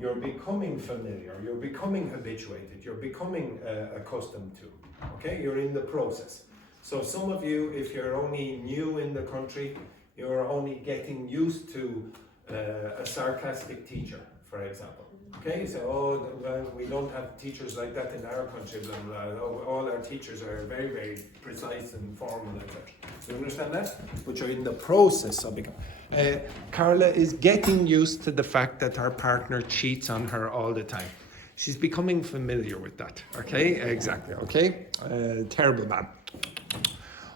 You're becoming familiar, you're becoming habituated, you're becoming accustomed to. Okay? You're in the process. So some of you, if you're only new in the country, you're only getting used to a sarcastic teacher, for example. Okay, so well, we don't have teachers like that in our country, blah, blah, blah. All our teachers are very, very precise and formal, etc. You understand that? But you're in the process of becoming. Carla is getting used to the fact that her partner cheats on her all the time. She's becoming familiar with that. Okay, exactly. Okay, terrible man.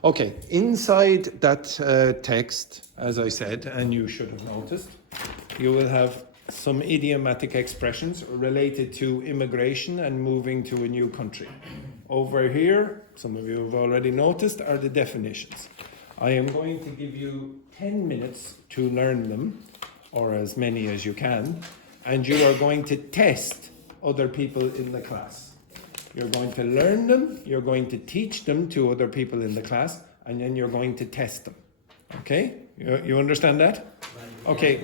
Okay, inside that text, as I said, and you should have noticed, you will have some idiomatic expressions related to immigration and moving to a new country. Over here, some of you have already noticed, are the definitions. I am going to give you 10 minutes to learn them, or as many as you can, and you are going to test other people in the class. You're going to learn them, you're going to teach them to other people in the class, and then you're going to test them. Okay? You understand that? Okay,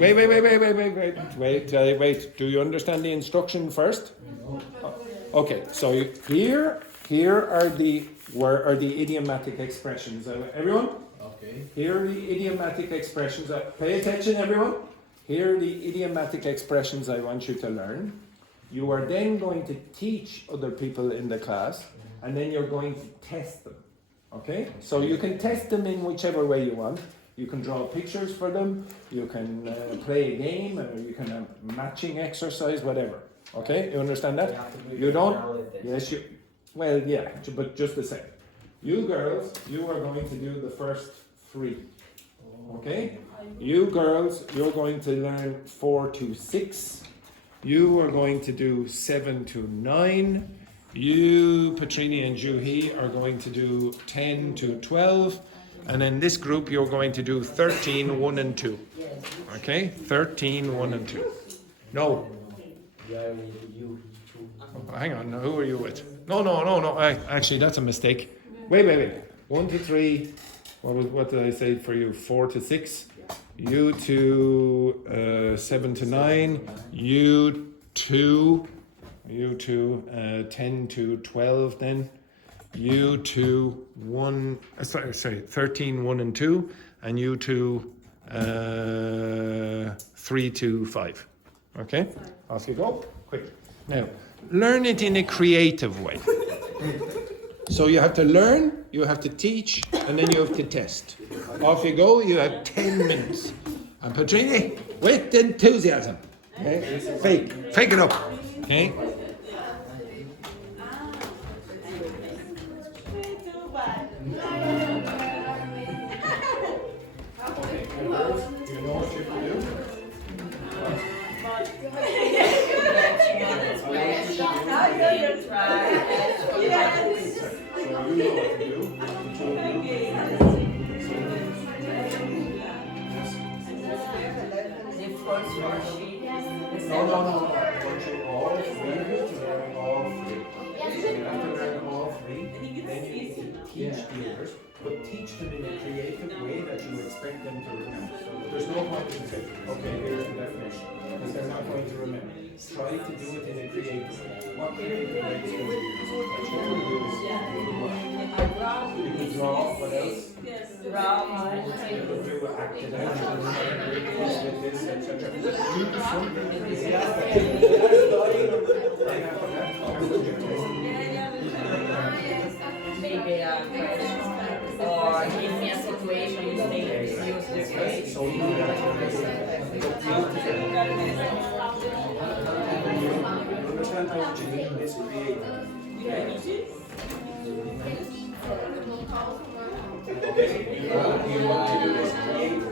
wait. Do you understand the instruction first? Okay, so here are the idiomatic expressions. Everyone? Okay. Here are the idiomatic expressions. Pay attention, everyone. Here are the idiomatic expressions I want you to learn. You are then going to teach other people in the class, and then you're going to test them. Okay? So you can test them in whichever way you want. You can draw pictures for them, you can play a game, or you can have matching exercise, whatever. Okay? You understand that? You don't? Yes, you. Well, yeah, but just the same. You girls, you are going to do the first 3. Okay? You girls, you're going to learn 4 to 6. You are going to do 7 to 9. You, Petrini and Juhi, are going to do 10 to 12. And in this group, you're going to do 13, 1 and 2. Okay? 13, 1 and 2. No. Oh, hang on, who are you with? No. Actually, that's a mistake. Wait. 1 to 3. What did I say for you? 4 to 6. You to 7 to 9. You to 10 to 12 then. You to 13, 1 and 2, and you to 3 to 5. Okay? Off you go. Quick. Now, learn it in a creative way. So you have to learn, you have to teach, and then you have to test. Off you go. You have 10 minutes. And Petrini, with enthusiasm. Okay? Fake it up. Okay? No. I want you all 3 of you to learn all 3. You have to learn all 3. Then you need to teach the others, but teach them in a creative way that you expect them to remember. There's no point in saying, okay, here's the definition, because they're not going to remember. try to do it in a creative way. What creative way is going to use? You can draw, what else? Yes. You can do acting out, with this, etc. Do something enthusiastic. Maybe a question or give me a situation you think use this phrase. So you understand how what you mean is creative. Okay, you want to do this creative.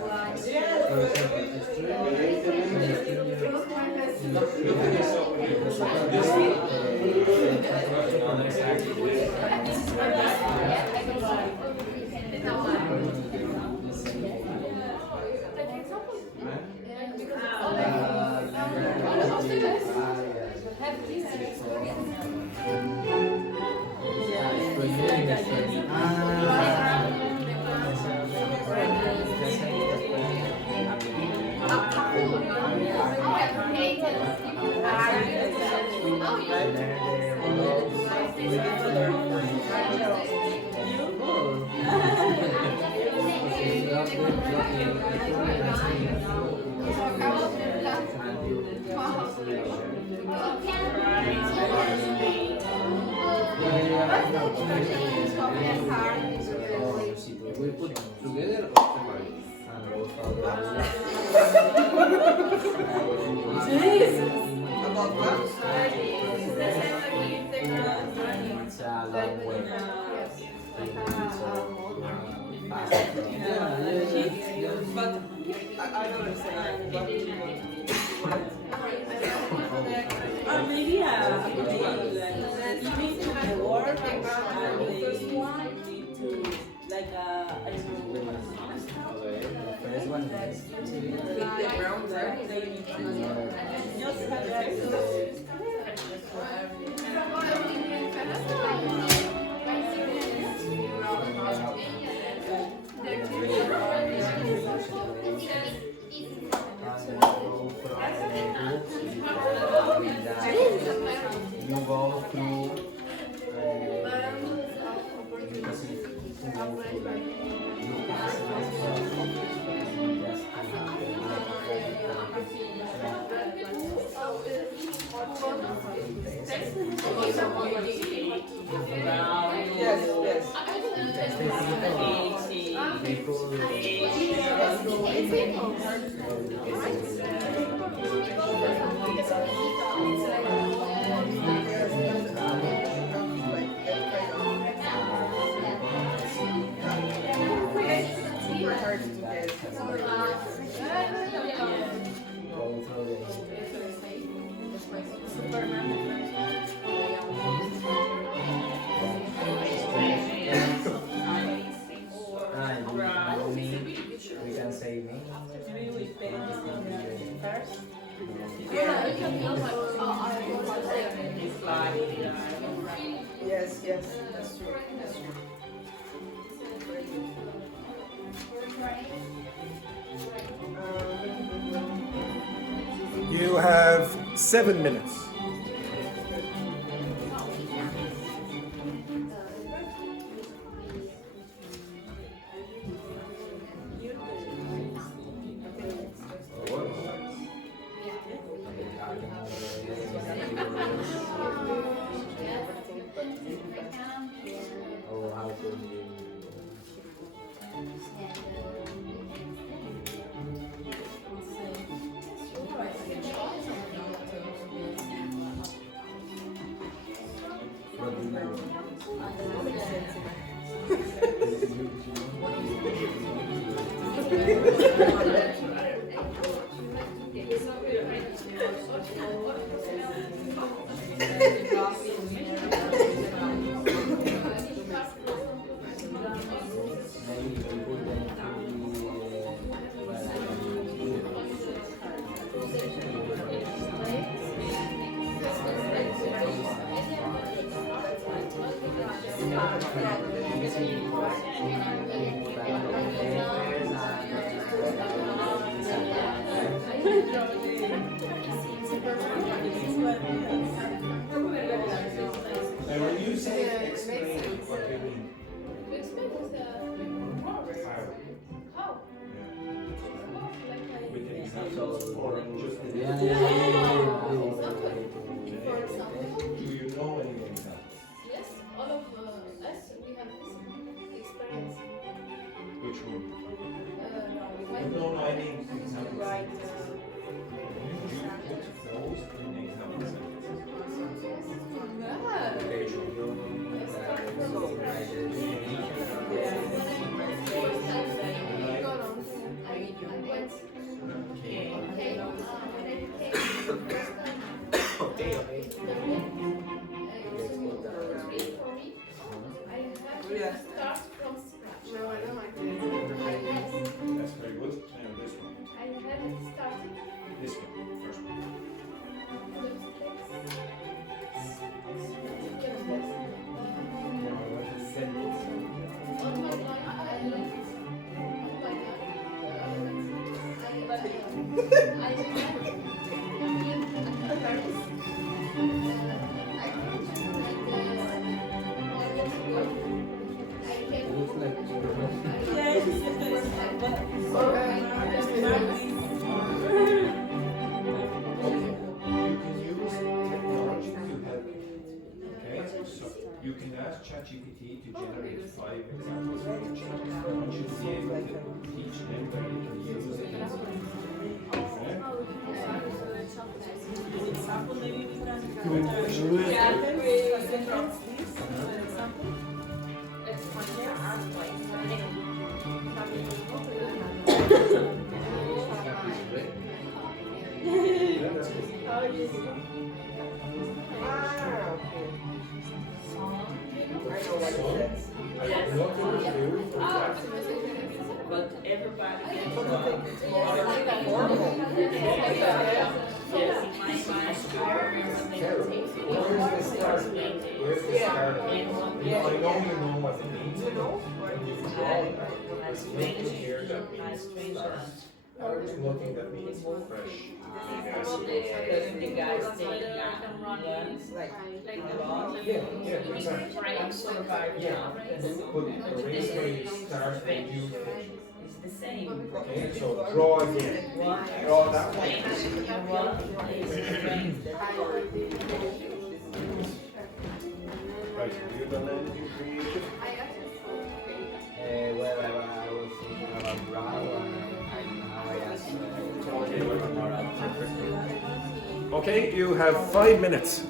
We put together or separate? About what? It's a long way. But I don't understand what you want. Or maybe a limit to the word and they need to like I don't know. First one is The brown bird, they need to just have that. you go through Yes, yes. Super hard to get. We can say me. Yes, yes, that's true. That's true. You have 7 minutes. Or how could you? So, just yeah. For example, do you know any examples? yes, all of us, we have this experience. Which one? When You don't know any examples? Right. You put those in example sentences. Start from scratch. No, I don't like it. That's very good. Now this one. I have started This one. First one. On my line, I learned it. On my line, I in Paris. I Yes, You can ask ChatGPT to generate 5 examples for each. You should be able to teach them where you can use it. example, maybe we can a sentence, please, for example. How are you? But everybody I know you know what it means. When you draw it, here that means start. Nothing that means fresh. the guys take I'm surviving. Yeah, but the way they start a new thing. It's the same. Okay, so draw again. Draw that way. Right, have you done anything creative? Well, I was thinking about Brown and now I asked Okay, you have 5 minutes.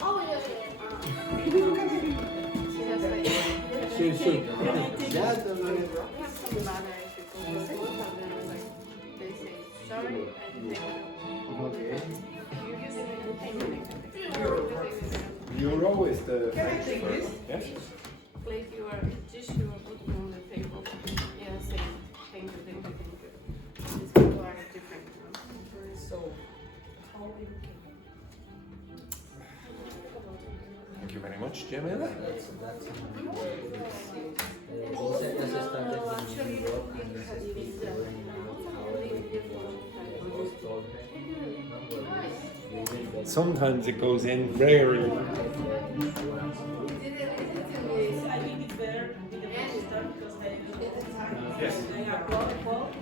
Oh, yeah. Euro is the French word. Yes? Like you are just you are putting on the table. Yeah, same. Thank you. These people are different. So, how we Thank you very much, Jamila. Sometimes it goes in rarely. I think it's better with the first start because Yes. they are quote.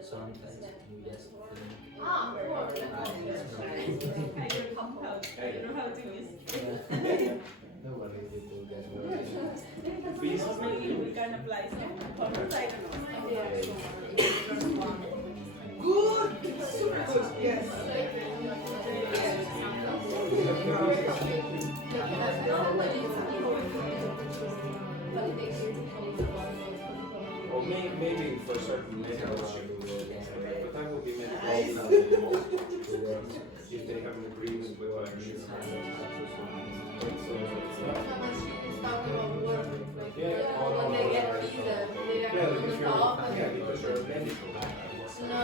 Sometimes you just Ah, I don't know how to use it. Maybe we can apply some comments, I don't know. Good! Super good, yes. Or maybe for certain methods, but that would be medical if they have an agreement with what you When they get visa, they are Well, on if the you're, top. yeah, because you're medical. No.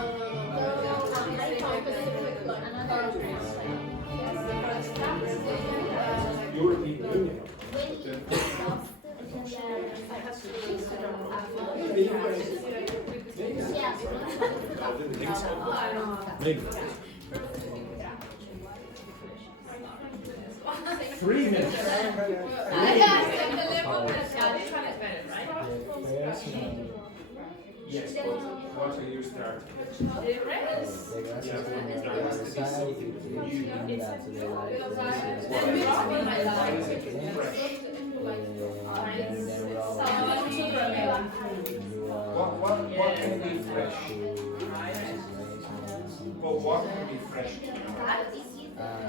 I didn't think so. Maybe. 3 minutes. Yes, but what are you starting? The rest. Yeah, there has to be something what can be fresh? Well, what can be fresh?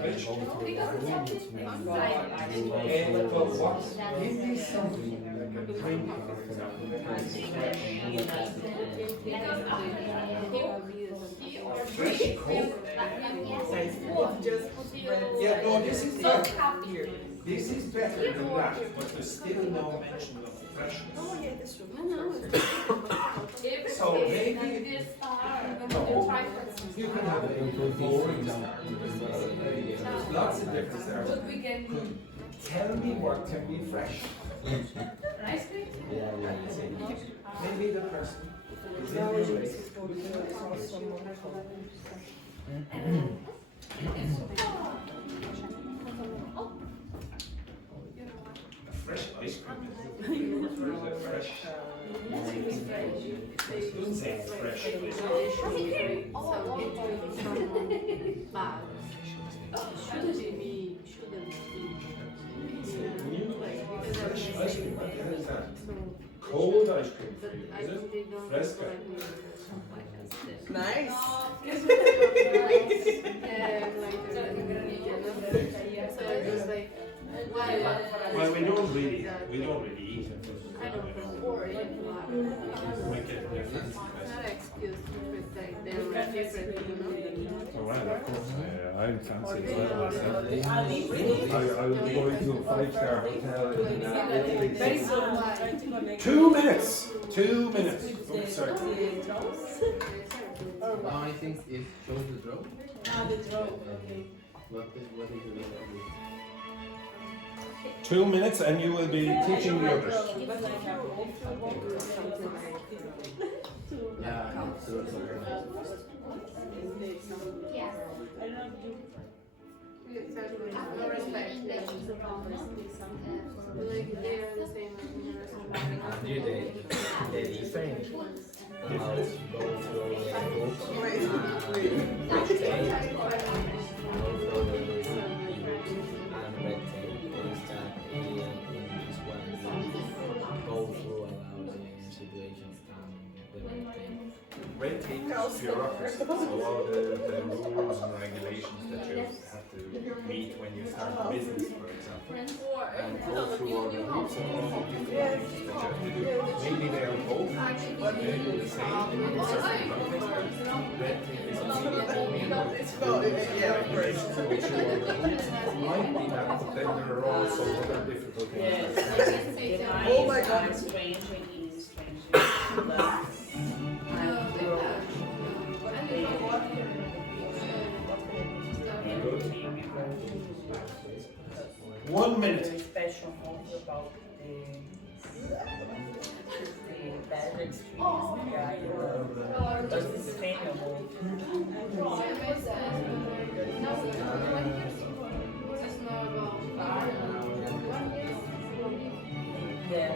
Vegetable. But what? Give me something like a drink, for example, that can be fresh. Fresh coke? Yeah, no, this is better. This is better than that, but there's still no mention of freshness. So maybe no, you can have a boring start. There's lots of different starts. Tell me what can be fresh. Maybe the person is in the race. Fresh ice cream. Fresh. Don't say fresh. Fresh ice cream. What is that? Cold ice cream for you, is it? Fresca. Nice. Well, we don't really eat it. I don't know. Make it different. Not an excuse because they're like different, you know. Oh, right, of course. I'm fancy as well myself. I will be going to a 5-star hotel in Very Italy. soon, trying to connect. 2 minutes! 2 minutes! Oops, sorry. I think it shows the draw. The draw, okay. What is the draw? 2 minutes and you will be teaching the others. But like, if you want to Something like Yeah, I love you. exactly. No respect. Like they're the same as me. Andrew, the difference about go through the books and red tape is that in this one go through about the situations and the red tape. Red tape is bureaucracy, so all the rules and regulations that you have to meet when you start a business, for example. And go through all the rules and all the different things that you have to do. Maybe they are both, but they do the same in certain contexts, but red tape is only the regulations to go through all the rules. Might be that, but then there are also other difficult things. Oh my god. Good. 1 minute. Special moment about the bad experience guy was sustainable. Yeah.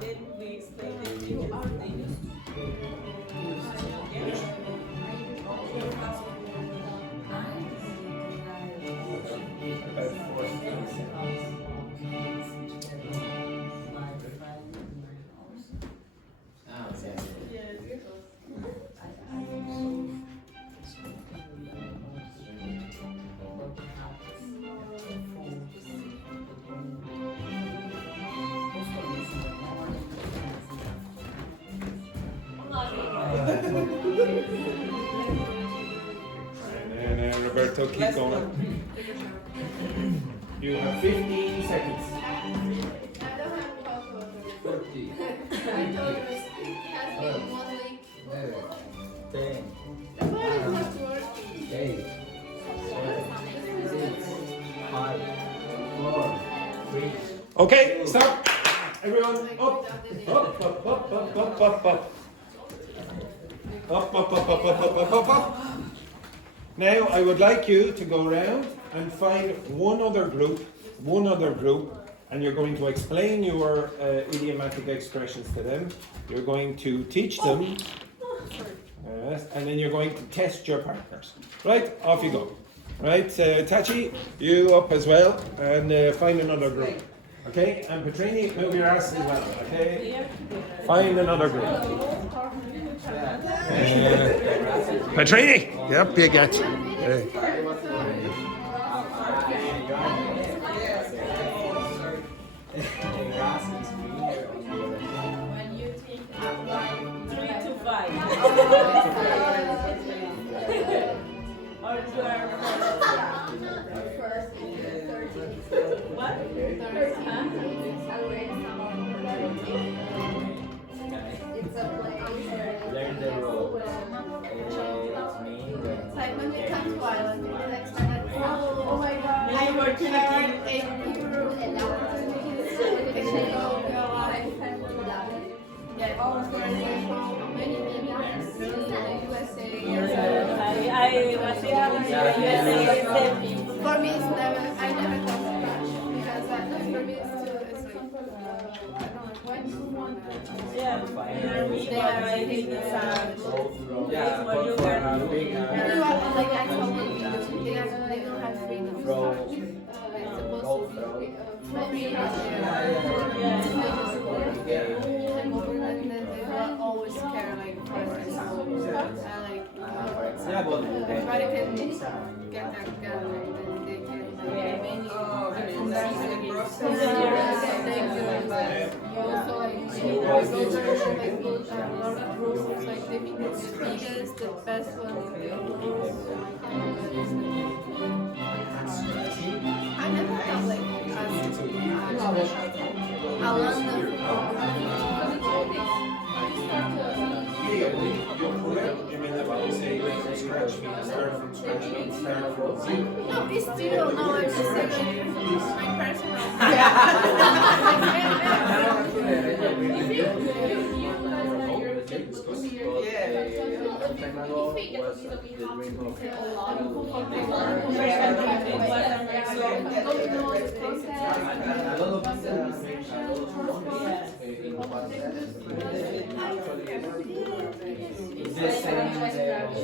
Then we explain that you are the And Roberto, keep going. You have 15 seconds. I don't have password. 30. I told you it has been 1 week. 10, Why is it not working? 8, 7, 6, 5, Okay, stop. Everyone, up. Up, up, up, up, up, up, up. Up, up, up, up, up, up, up, up, up. Now, I would like you to go around and find one other group, and you're going to explain your idiomatic expressions to them. You're going to teach them, and then you're going to test your partners. Right, off you go. Right, Tachi, you up as well, and find another group. Okay, and Petrini, move your ass as well. Okay, find another group. Petrini, yep, you get. Learn the role. It's me. Like when you come to Ireland, you can expect that, oh my god, I work hard in Peru and opportunities to go out. Yeah, for example, many years in the USA. I was in USA. For me, it's never, I never thought of that because for me, it's too, it's like, I don't know, when Yeah, I think it's where you like I told them, they don't have freedom of speech. It's supposed to be free and then they will always care, like, for example, everybody can get that gun and then they can also like those are like a lot of rules, like they think it's the biggest, the best one in the rules. I never felt like a London. No, it's still no, I'm just saying my personal.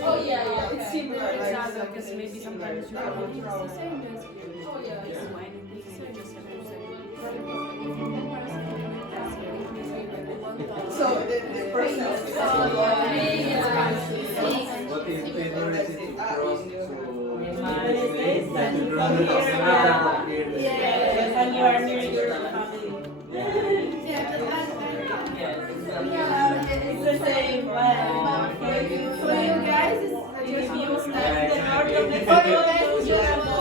Oh yeah, it's similar. Exactly, because maybe sometimes you have the same as oh yeah, it's fine. So the person and you are near your family. It's the same. For you guys, If you stand in the north of the city, you can go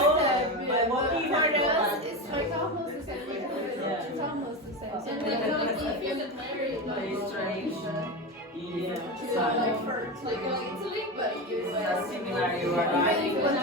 by walking. for us, it's like almost the same. It's almost the same. So if you get married, like strange. Yeah. So like for Italy, but you Similar, you are not.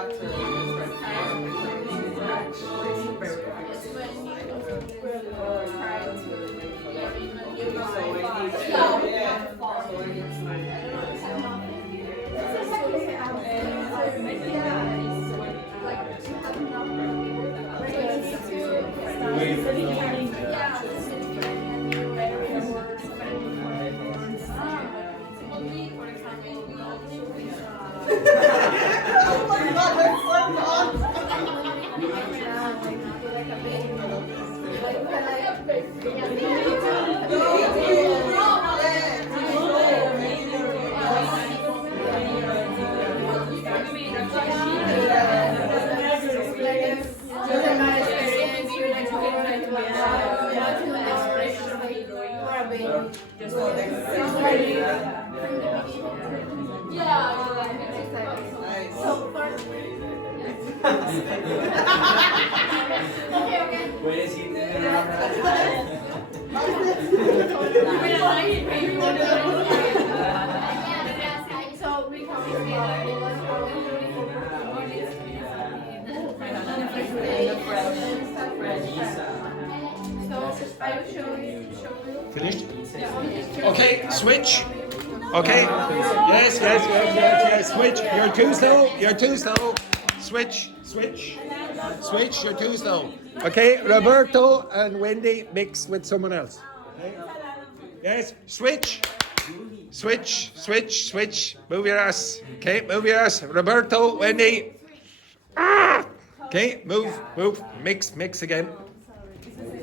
have to oh my god, that's Finished? Okay, switch. Okay. Yes. Switch. You're too slow. You're too slow. Switch. You're too slow. Okay, Roberto and Wendy mix with someone else. Okay. Yes, switch. Move your ass. Okay, move your ass. Roberto, Wendy. Okay, move. Mix again.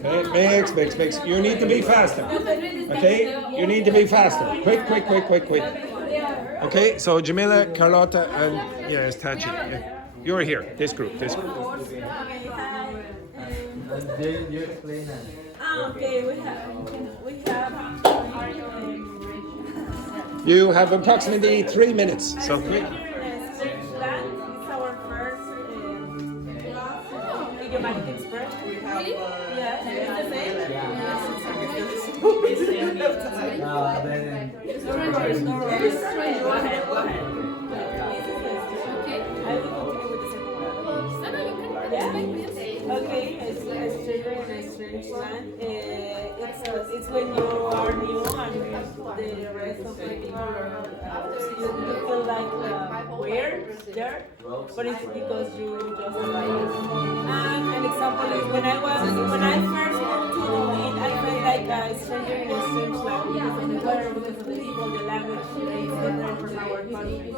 Okay, mix. You need to be faster. Okay, you need to be faster. Quick. Okay, so Jamila, Carlotta, and yes, Tachi. Yeah. You're here. This group. You explain it. Okay, we have. You have approximately 3 minutes. So quick. It's our first idiomatic expression. we have Okay, it's a strange land. It's when you are new and the rest of the people you feel like weird there, but it's because you just like it. And an example is when I first moved to Dogme, I felt like a stranger in a strange land because of the weather, because of the people, the language is different from our country.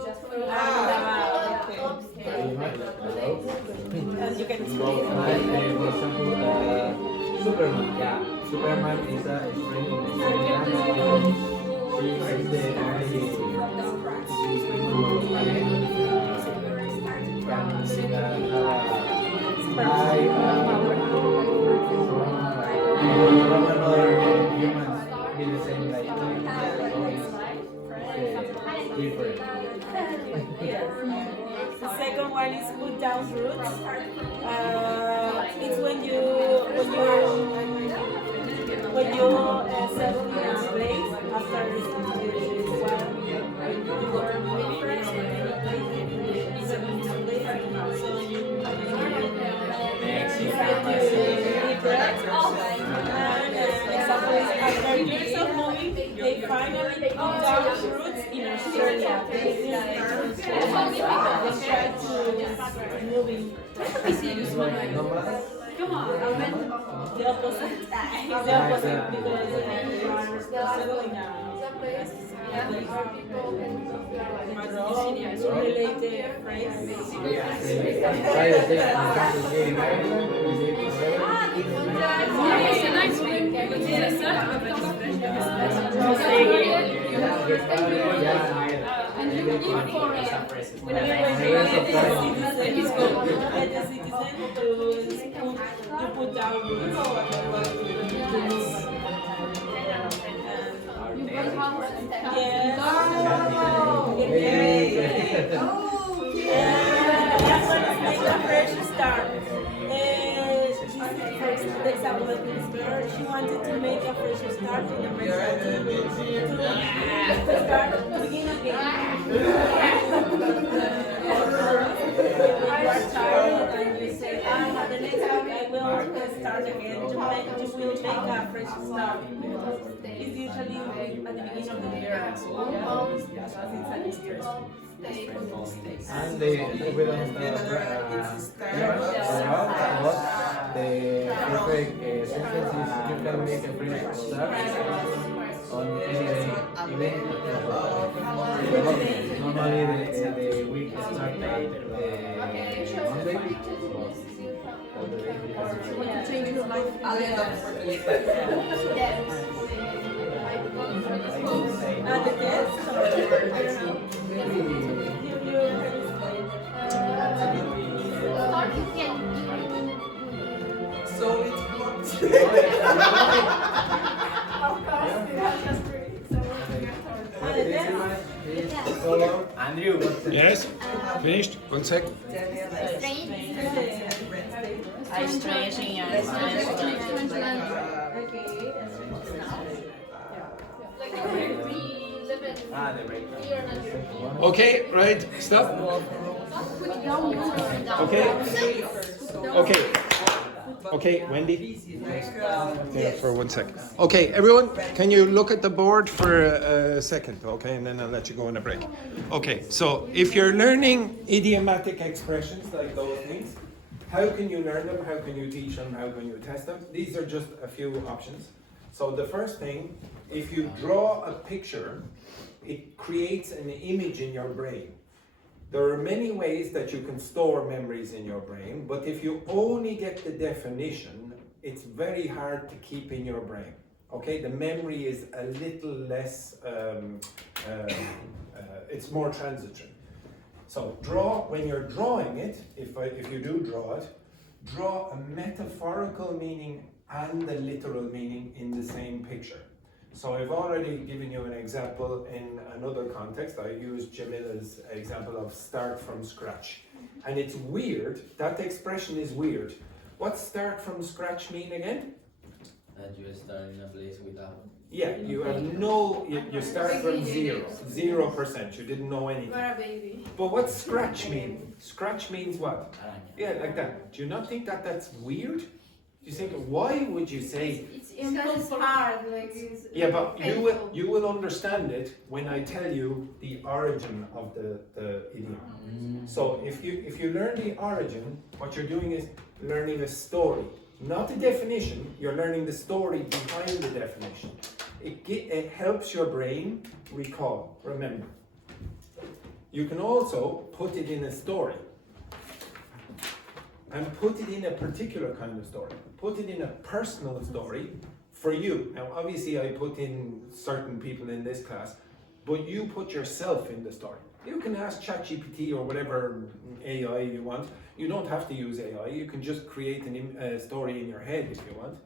And you can explain. For example, Superman. Yeah, Superman is a strange in the same language. She is the only humans be the same like different. The second one is put down roots. It's when you settle in a place after this after years of moving, they finally put down roots in Australia. They try to moving. Come on, the opposite. It's the opposite because settling down. Related phrase. To put down roots. Make a fresh start. The example of this girl, she wanted to make a fresh start in Emergent to start begin again. are tired and you say, the next week I will start again, you will make a fresh start. It's usually at the beginning of the year. And we don't the perfect sentence is you can make a fresh start on any day, even normally the week starts Monday. Change your life. The test? So it works. Andrew, Yes? Finished? 1 sec. Okay, right, stop. Okay. Okay. Okay, Wendy. Yeah, for 1 sec. Okay, everyone, can you look at the board for a second, okay, and then I'll let you go on a break. Okay, so if you're learning idiomatic expressions like those things, how can you learn them? How can you teach them? How can you test them? These are just a few options. So the first thing, if you draw a picture, it creates an image in your brain. There are many ways that you can store memories in your brain, but if you only get the definition, it's very hard to keep in your brain. Okay, the memory is a little less, it's more transitory. So when you're drawing it, if you do draw it, draw a metaphorical meaning and the literal meaning in the same picture. So I've already given you an example in another context. I used Jamila's example of start from scratch. And it's weird, that expression is weird. What's start from scratch mean again? That you start in a place without. Yeah, you have you start from 0%, you didn't know anything. We're a baby. But what's scratch mean? Scratch means what? Yeah, like that. Do you not think that that's weird? You think, why would you say? Because it's hard, like it's Yeah, but painful. you will understand it when I tell you the origin of the idiom. So if you learn the origin, what you're doing is learning a story, not a definition. You're learning the story behind the definition. It helps your brain recall, remember. You can also put it in a story. And put it in a particular kind of story. Put it in a personal story for you. Now, obviously, I put in certain people in this class, but you put yourself in the story. You can ask ChatGPT or whatever AI you want. You don't have to use AI. You can just create a story in your head if you want.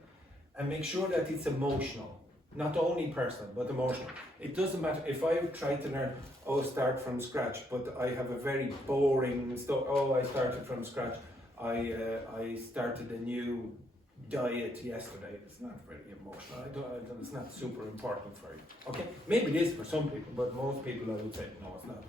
And make sure that it's emotional. Not only personal, but emotional. It doesn't matter if I try to learn, start from scratch, but I have a very boring story. I started from scratch. I started a new diet yesterday. It's not very emotional. It's not super important for you. Okay, maybe it is for some people, but most people I would say no, it's not.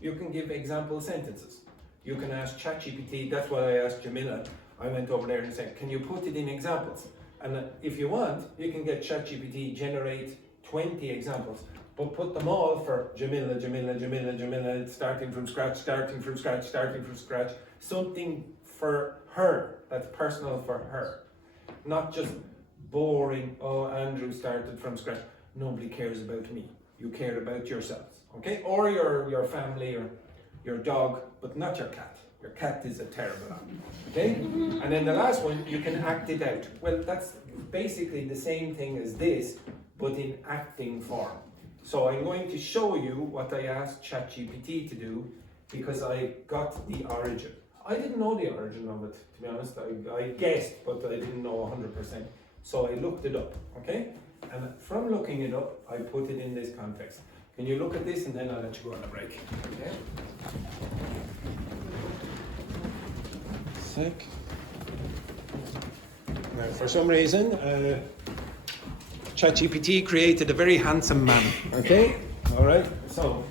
You can give example sentences. You can ask ChatGPT. That's what I asked Jamila. I went over there and said, "Can you put it in examples?" And if you want, you can get ChatGPT generate 20 examples, but put them all for Jamila, starting from scratch, something for her, that's personal for her. Not just boring, Andrew started from scratch. Nobody cares about me. You care about yourselves, okay? Or your family or your dog, but not your cat. Your cat is a terrible one, okay? And then the last one, you can act it out. Well, that's basically the same thing as this, but in acting form. So I'm going to show you what I asked ChatGPT to do because I got the origin. I didn't know the origin of it, to be honest. I guessed, but I didn't know 100%. So I looked it up, okay? And from looking it up, I put it in this context. Can you look at this and then I'll let you go on a break, okay? Sec. Now, for some reason, ChatGPT created a very handsome man, okay? All right, so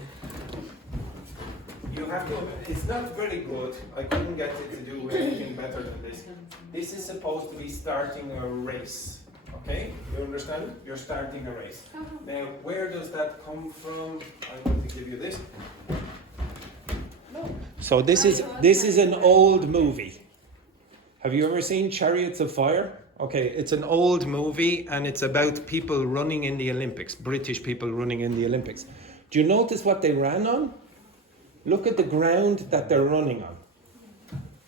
you have to, it's not very good. I couldn't get it to do anything better than this. This is supposed to be starting a race. Okay? You understand? You're starting a race. Now, where does that come from? I'm going to give you this. So this is an old movie. Have you ever seen Chariots of Fire? Okay, it's an old movie and it's about people running in the Olympics, British people running in the Olympics. Do you notice what they ran on? Look at the ground that they're running on.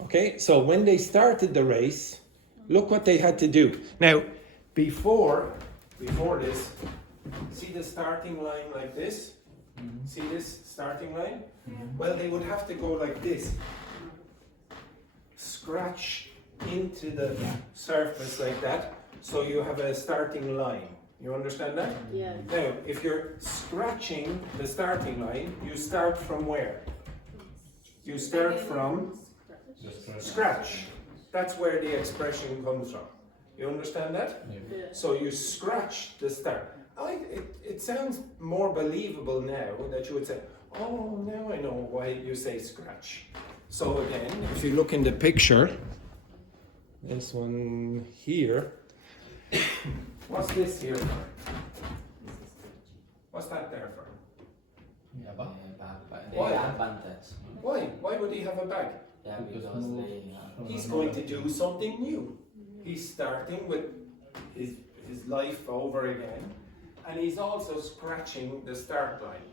Okay, so when they started the race, look what they had to do. Now, before this, see the starting line like this? See this starting line? Well, they would have to go like this. Scratch into the surface like that, so you have a starting line. You understand that? Yeah. Now, if you're scratching the starting line, you start from where? You start from scratch. That's where the expression comes from. You understand that? Yeah. So you scratch the start. It sounds more believable now that you would say, oh, now I know why you say scratch. So again, if you look in the picture, this one here, what's this here for? What's that there for? They advantage. Why? Why would he have a bag? Yeah, because they. He's going to do something new. He's starting with his life over again, and he's also scratching the start line.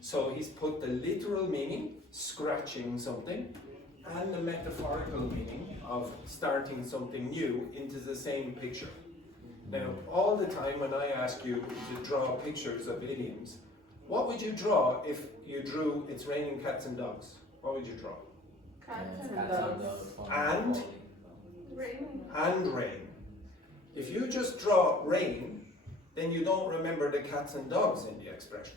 So he's put the literal meaning, scratching something, and the metaphorical meaning of starting something new into the same picture. Now, all the time when I ask you to draw pictures of idioms, what would you draw if you drew "It's raining cats and dogs"? What would you draw? Cats and and dogs. dogs. And rain. If you just draw rain, then you don't remember the cats and dogs in the expression.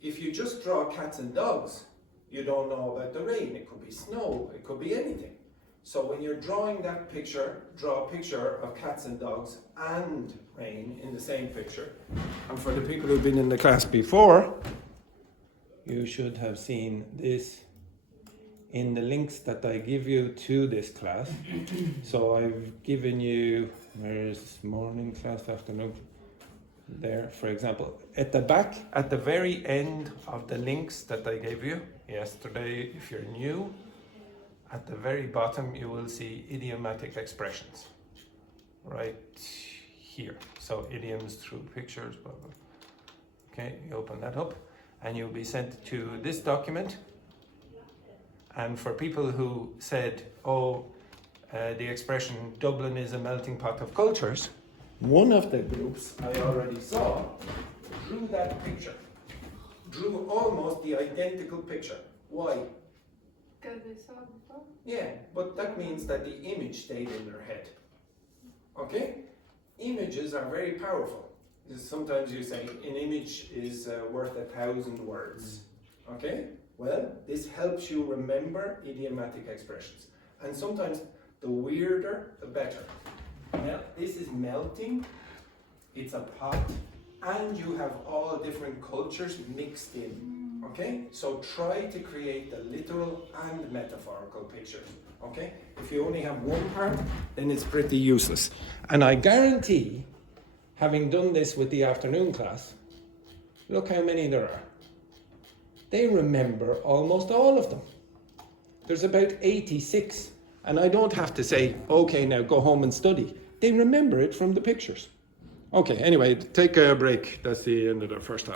If you just draw cats and dogs, you don't know about the rain. It could be snow, it could be anything. So when you're drawing that picture, draw a picture of cats and dogs and rain in the same picture. And for the people who've been in the class before, you should have seen this in the links that I give you to this class. So I've given you, where's morning class, afternoon? There, for example, at the back, at the very end of the links that I gave you yesterday, if you're new, at the very bottom you will see idiomatic expressions, right here. So idioms through pictures, blah, blah. Okay, you open that up and you'll be sent to this document. And for people who said, the expression Dublin is a melting pot of cultures, one of the groups I already saw drew that picture, drew almost the identical picture. Why? Because they saw it before? Yeah, but that means that the image stayed in their head. Okay? Images are very powerful. Sometimes you say an image is worth 1,000 words. Okay? Well, this helps you remember idiomatic expressions. And sometimes the weirder, the better. Now, this is melting, it's a pot, and you have all different cultures mixed in. Okay? So try to create the literal and metaphorical pictures. Okay? If you only have one part, then it's pretty useless. And I guarantee, having done this with the afternoon class, look how many there are. They remember almost all of them. There's about 86. And I don't have to say, okay, now go home and study. They remember it from the pictures. Okay, anyway, take a break. That's the end of the first half.